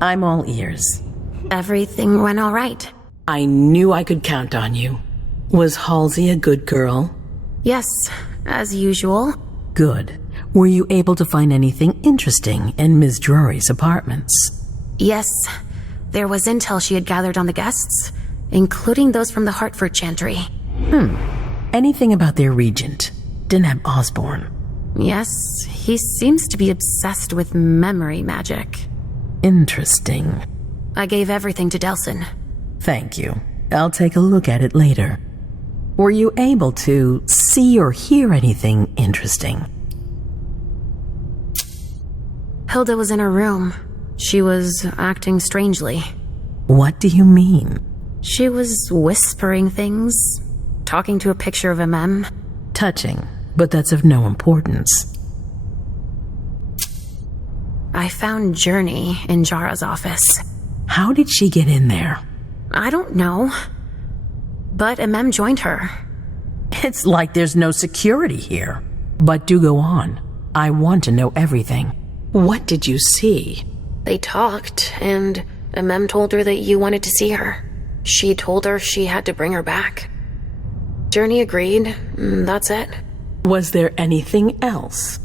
I'm all ears. Everything went all right. I knew I could count on you. Was Halsey a good girl? Yes, as usual. Good. Were you able to find anything interesting in Ms. Drury's apartments? Yes. There was intel she had gathered on the guests, including those from the Hartford Chantry. Anything about their regent, Deneb Osborne? Yes, he seems to be obsessed with memory magic. Interesting. I gave everything to Delson. Thank you. I'll take a look at it later. Were you able to see or hear anything interesting? Hilda was in her room. She was acting strangely. What do you mean? She was whispering things, talking to a picture of MM. Touching, but that's of no importance. I found Journey in Jara's office. How did she get in there? I don't know. But MM joined her. It's like there's no security here. But do go on. I want to know everything. What did you see? They talked, and MM told her that you wanted to see her. She told her she had to bring her back. Journey agreed. That's it. Was there anything else?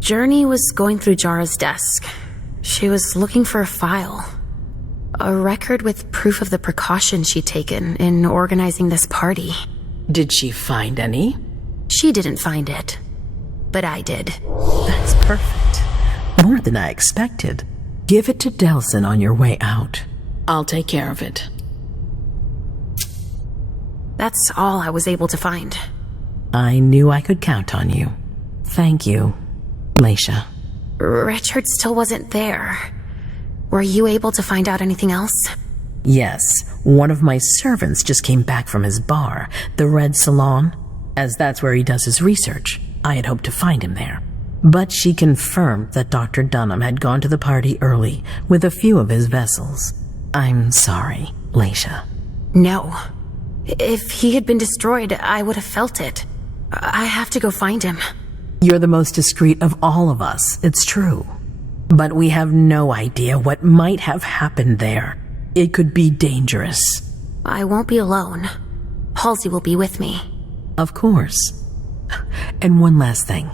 Journey was going through Jara's desk. She was looking for a file. A record with proof of the precautions she'd taken in organizing this party. Did she find any? She didn't find it. But I did. That's perfect. More than I expected. Give it to Delson on your way out. I'll take care of it. That's all I was able to find. I knew I could count on you. Thank you, Leisha. Richard still wasn't there. Were you able to find out anything else? Yes, one of my servants just came back from his bar, the Red Salon, as that's where he does his research. I had hoped to find him there. But she confirmed that Dr. Dunham had gone to the party early with a few of his vessels. I'm sorry, Leisha. No. If he had been destroyed, I would have felt it. I have to go find him. You're the most discreet of all of us, it's true. But we have no idea what might have happened there. It could be dangerous. I won't be alone. Halsey will be with me. Of course. And one last thing.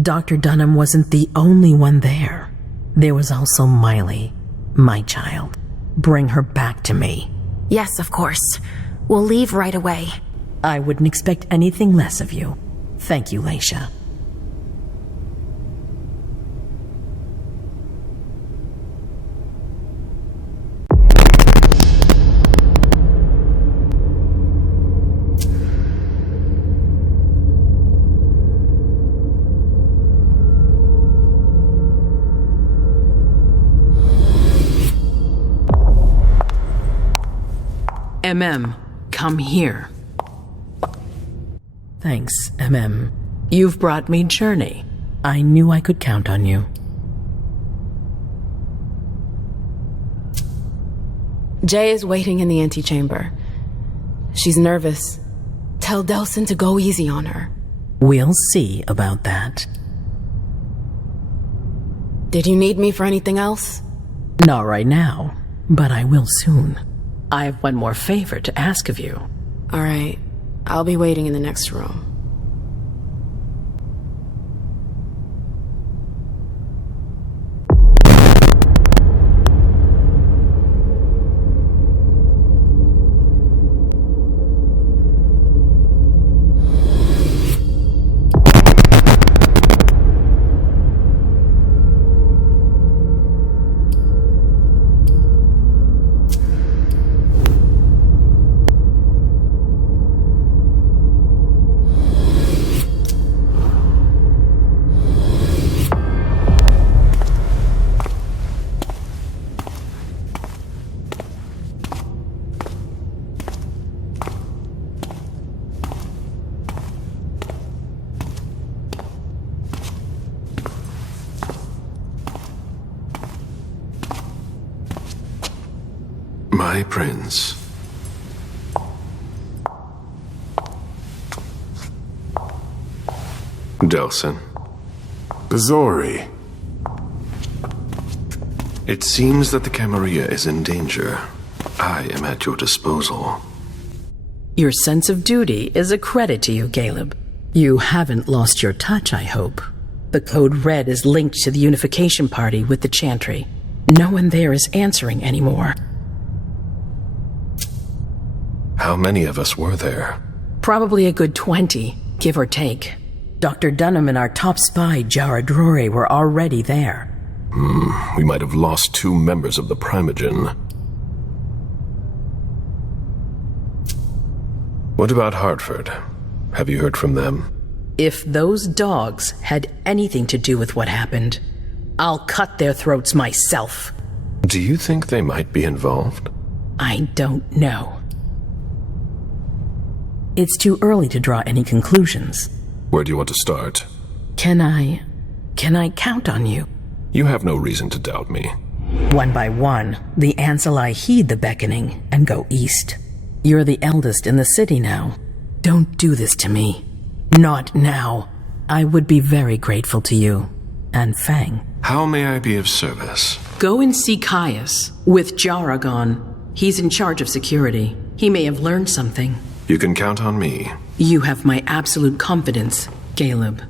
Dr. Dunham wasn't the only one there. There was also Miley, my child. Bring her back to me. Yes, of course. We'll leave right away. I wouldn't expect anything less of you. Thank you, Leisha. Come here. Thanks, You've brought me Journey. I knew I could count on you. Jay is waiting in the antechamber. She's nervous. Tell Delson to go easy on her. We'll see about that. Did you need me for anything else? Not right now, but I will soon. I have one more favor to ask of you. All right. I'll be waiting in the next room. My prince. Delson. Bazori. It seems that the Camarilla is in danger. I am at your disposal. Your sense of duty is a credit to you, Caleb. You haven't lost your touch, I hope. The code red is linked to the unification party with the chantry. No one there is answering anymore. How many of us were there? Probably a good 20, give or take. Dr. Dunham and our top spy, Jara Drore, were already there. We might have lost 2 members of the Primogen. What about Hartford? Have you heard from them? If those dogs had anything to do with what happened, I'll cut their throats myself. Do you think they might be involved? I don't know. It's too early to draw any conclusions. Where do you want to start? Can I count on you? You have no reason to doubt me. One by one, the Anseli heed the beckoning and go east. You're the eldest in the city now. Don't do this to me. Not now. I would be very grateful to you. And Fang. How may I be of service? Go and see Caius with Jaragon. He's in charge of security. He may have learned something. You can count on me. You have my absolute confidence, Caleb.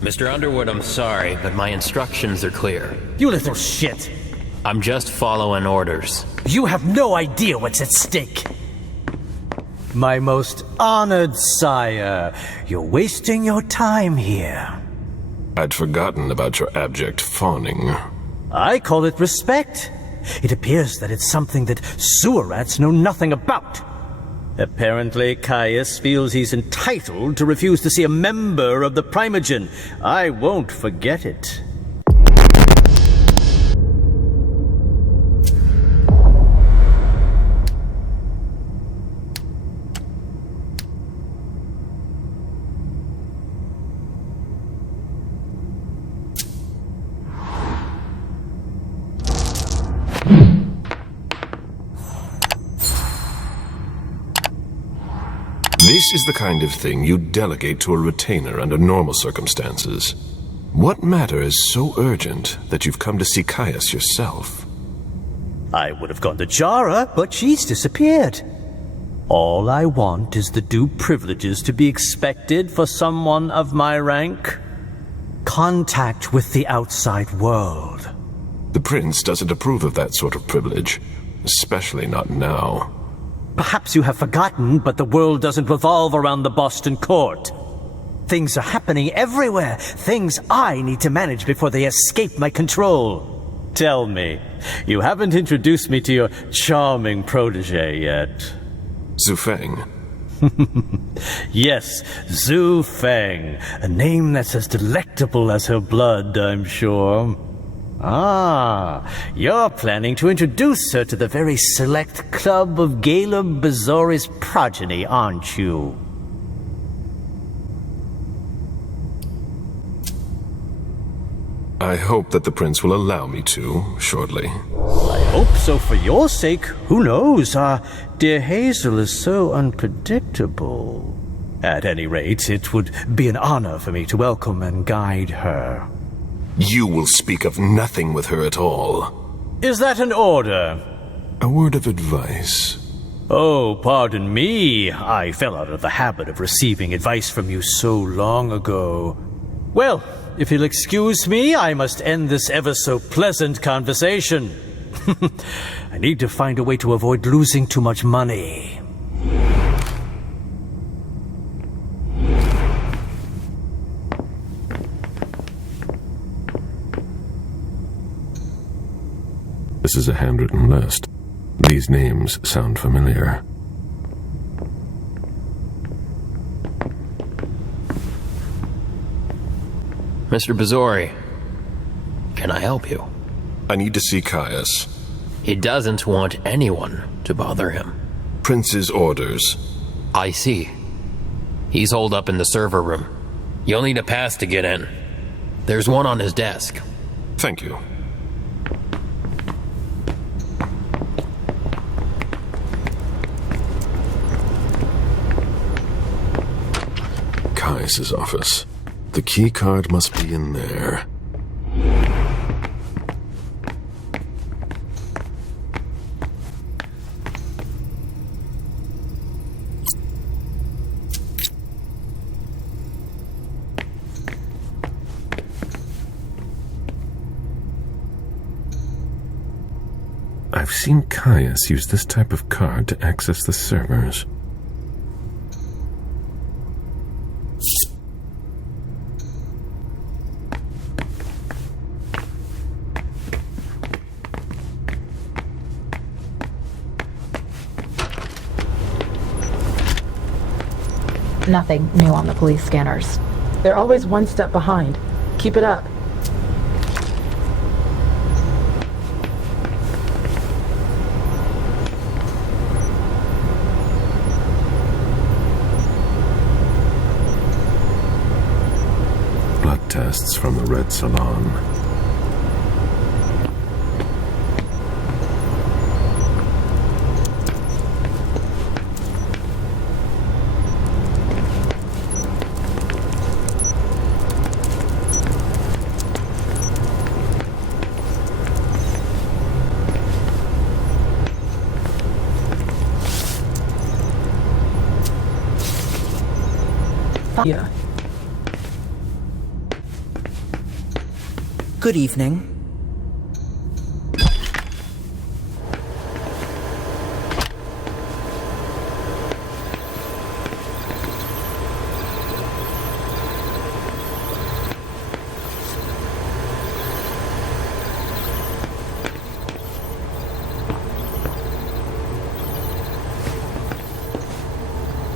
Mr. Underwood, I'm sorry, but my instructions are clear. You little shit! I'm just following orders. You have no idea what's at stake! My most honored sire, you're wasting your time here. I'd forgotten about your abject fawning. I call it respect. It appears that it's something that sewer rats know nothing about. Apparently, Caius feels he's entitled to refuse to see a member of the Primogen. I won't forget it. This is the kind of thing you'd delegate to a retainer under normal circumstances. What matter is so urgent that you've come to see Caius yourself? I would have gone to Jara, but she's disappeared. All I want is the due privileges to be expected for someone of my rank. Contact with the outside world. The prince doesn't approve of that sort of privilege, especially not now. Perhaps you have forgotten, but the world doesn't revolve around the Boston court. Things are happening everywhere. Things I need to manage before they escape my control. Tell me, you haven't introduced me to your charming protege yet. Zhu Feng. Yes, Zhu Feng. A name that's as delectable as her blood, I'm sure. Ah, you're planning to introduce her to the very select club of Caleb Bazori's progeny, aren't you? I hope that the prince will allow me to, shortly. I hope so for your sake. Who knows? Dear Hazel is so unpredictable. At any rate, it would be an honor for me to welcome and guide her. You will speak of nothing with her at all. Is that an order? A word of advice. Oh, pardon me. I fell out of the habit of receiving advice from you so long ago. Well, if you'll excuse me, I must end this ever-so-pleasant conversation. I need to find a way to avoid losing too much money. This is a handwritten list. These names sound familiar. Mr. Bazori, can I help you? I need to see Caius. He doesn't want anyone to bother him. Prince's orders. I see. He's holed up in the server room. You'll need a pass to get in. There's one on his desk. Thank you. Caius's office. The key card must be in there. I've seen Caius use this type of card to access the servers. Nothing new on the police scanners. They're always one step behind. Keep it up. Blood tests from the Red Salon. Yeah. Good evening.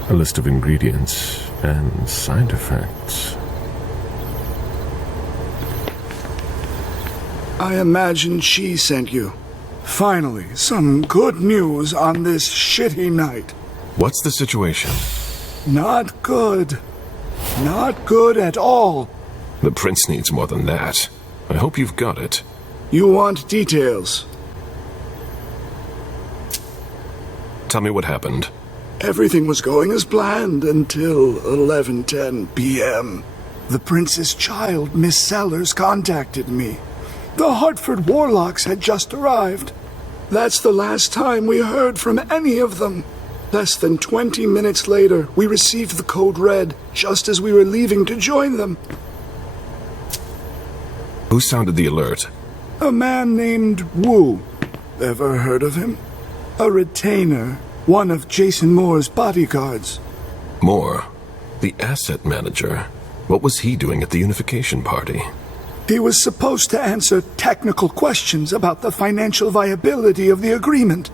A list of ingredients and side effects. I imagine she sent you. Finally, some good news on this shitty night. What's the situation? Not good. Not good at all. The prince needs more than that. I hope you've got it. You want details? Tell me what happened. Everything was going as planned until 11:10 p.m. The prince's child, Miss Sellers, contacted me. The Hartford Warlocks had just arrived. That's the last time we heard from any of them. Less than 20 minutes later, we received the code red, just as we were leaving to join them. Who sounded the alert? A man named Wu. Ever heard of him? A retainer, one of Jason Moore's bodyguards. Moore? The asset manager? What was he doing at the unification party? He was supposed to answer technical questions about the financial viability of the agreement.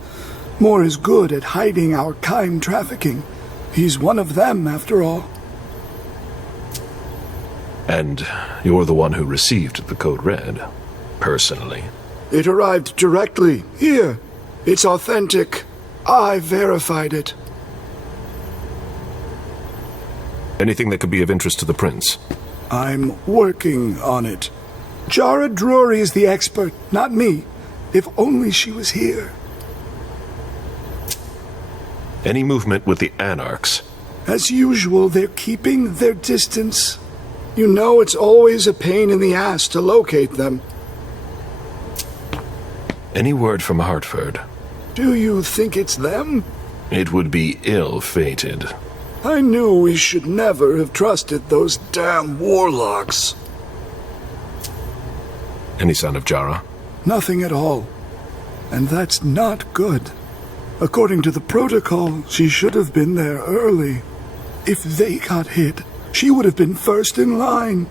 Moore is good at hiding our kind trafficking. He's one of them, after all. And you're the one who received the code red, personally? It arrived directly, here. It's authentic. I verified it. Anything that could be of interest to the prince? I'm working on it. Jara Drury is the expert, not me. If only she was here. Any movement with the Anarchs? As usual, they're keeping their distance. You know it's always a pain in the ass to locate them. Any word from Hartford? Do you think it's them? It would be ill-fated. I knew we should never have trusted those damn warlocks. Any sign of Jara? Nothing at all. And that's not good. According to the protocol, she should have been there early. If they got hit, she would have been first in line.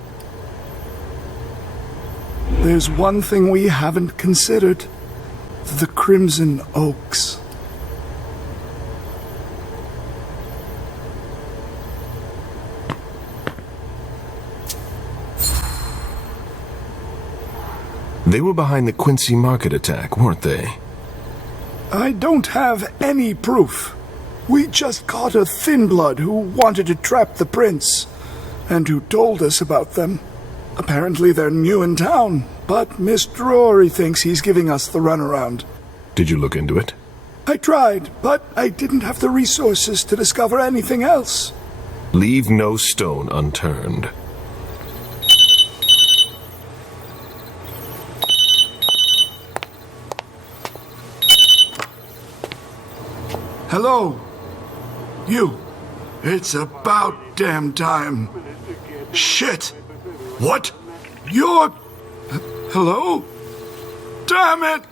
There's one thing we haven't considered. The Crimson Oaks. They were behind the Quincy Market attack, weren't they? I don't have any proof. We just caught a thin blood who wanted to trap the prince, and who told us about them. Apparently they're new in town, but Mr. Rory thinks he's giving us the runaround. Did you look into it? I tried, but I didn't have the resources to discover anything else. Leave no stone unturned. Hello? You. It's about damn time. Shit! What? You're... Hello? Damn it!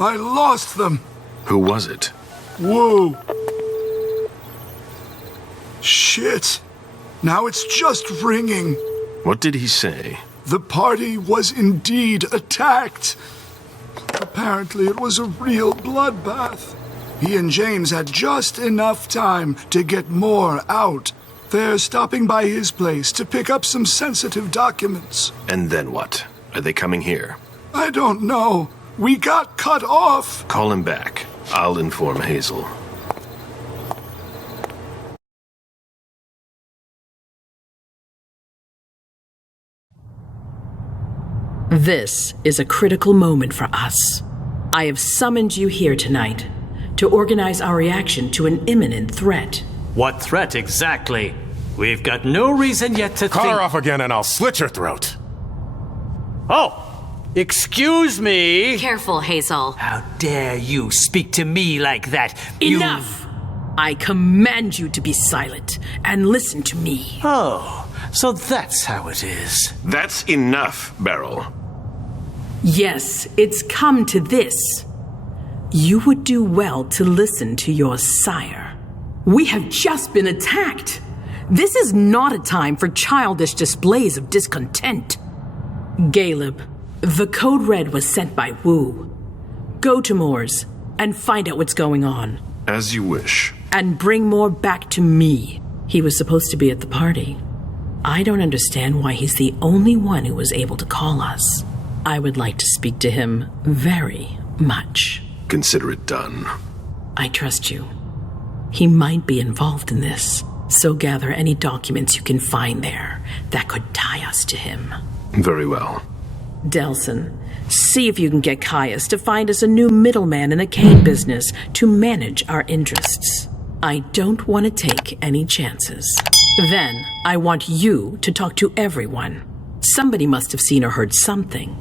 I lost them. Who was it? Whoa. Shit. Now it's just ringing. What did he say? The party was indeed attacked. Apparently it was a real bloodbath. He and James had just enough time to get more out. They're stopping by his place to pick up some sensitive documents. And then what? Are they coming here? I don't know. We got cut off. Call him back. I'll inform Hazel. This is a critical moment for us. I have summoned you here tonight to organize our reaction to an imminent threat. What threat exactly? We've got no reason yet to Call think... her off again and I'll slit your throat. Oh! Excuse me! Careful, Hazel. How dare you speak to me like that? Enough! I command you to be silent and listen to me. Oh, so that's how it is. That's enough, Beryl. Yes, it's come to this. You would do well to listen to your sire. We have just been attacked. This is not a time for childish displays of discontent. Caleb, the code red was sent by Wu. Go to Moore's and find out what's going on. As you wish. And bring Moore back to me. He was supposed to be at the party. I don't understand why he's the only one who was able to call us. I would like to speak to him very much. Consider it done. I trust you. He might be involved in this, so gather any documents you can find there that could tie us to him. Very well. Delson, see if you can get Caius to find us a new middleman in the cane business to manage our interests. I don't want to take any chances. Then, I want you to talk to everyone. Somebody must have seen or heard something.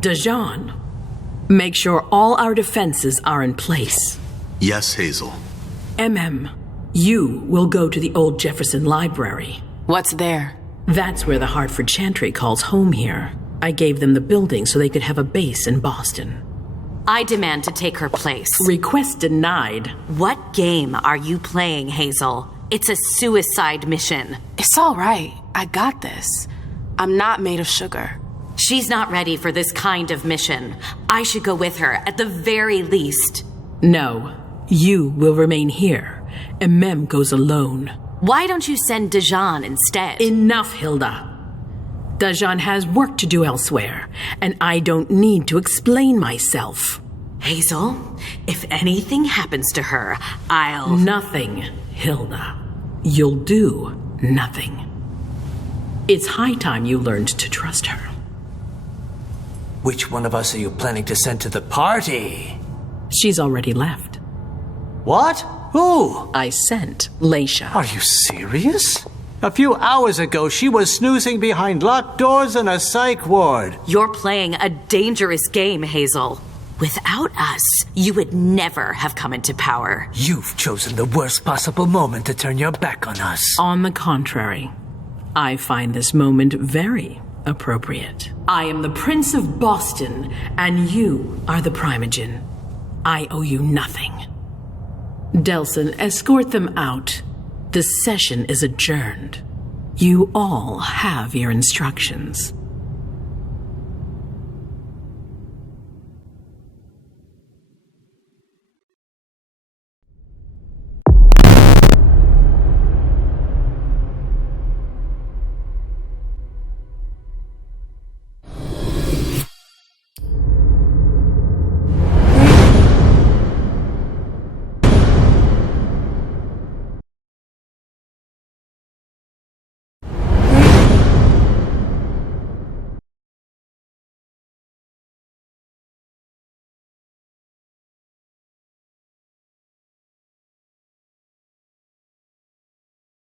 Dajan, make sure all our defenses are in place. Yes, Hazel. You will go to the old Jefferson Library. What's there? That's where the Hartford Chantry calls home here. I gave them the building so they could have a base in Boston. I demand to take her place. Request denied. What game are you playing, Hazel? It's a suicide mission. It's all right. I got this. I'm not made of sugar. She's not ready for this kind of mission. I should go with her, at the very least. No, you will remain here. Mem goes alone. Why don't you send Dajan instead? Enough, Hilda. Dajan has work to do elsewhere, and I don't need to explain myself. Hazel, if anything happens to her, I'll... Nothing, Hilda. You'll do nothing. It's high time you learned to trust her. Which one of us are you planning to send to the party? She's already left. What? Who? I sent Leisha. Are you serious? A few hours ago, she was snoozing behind locked doors in a psych ward. You're playing a dangerous game, Hazel. Without us, you would never have come into power. You've chosen the worst possible moment to turn your back on us. On the contrary, I find this moment very appropriate. I am the Prince of Boston, and you are the Primogen. I owe you nothing. Delson, escort them out. The session is adjourned. You all have your instructions.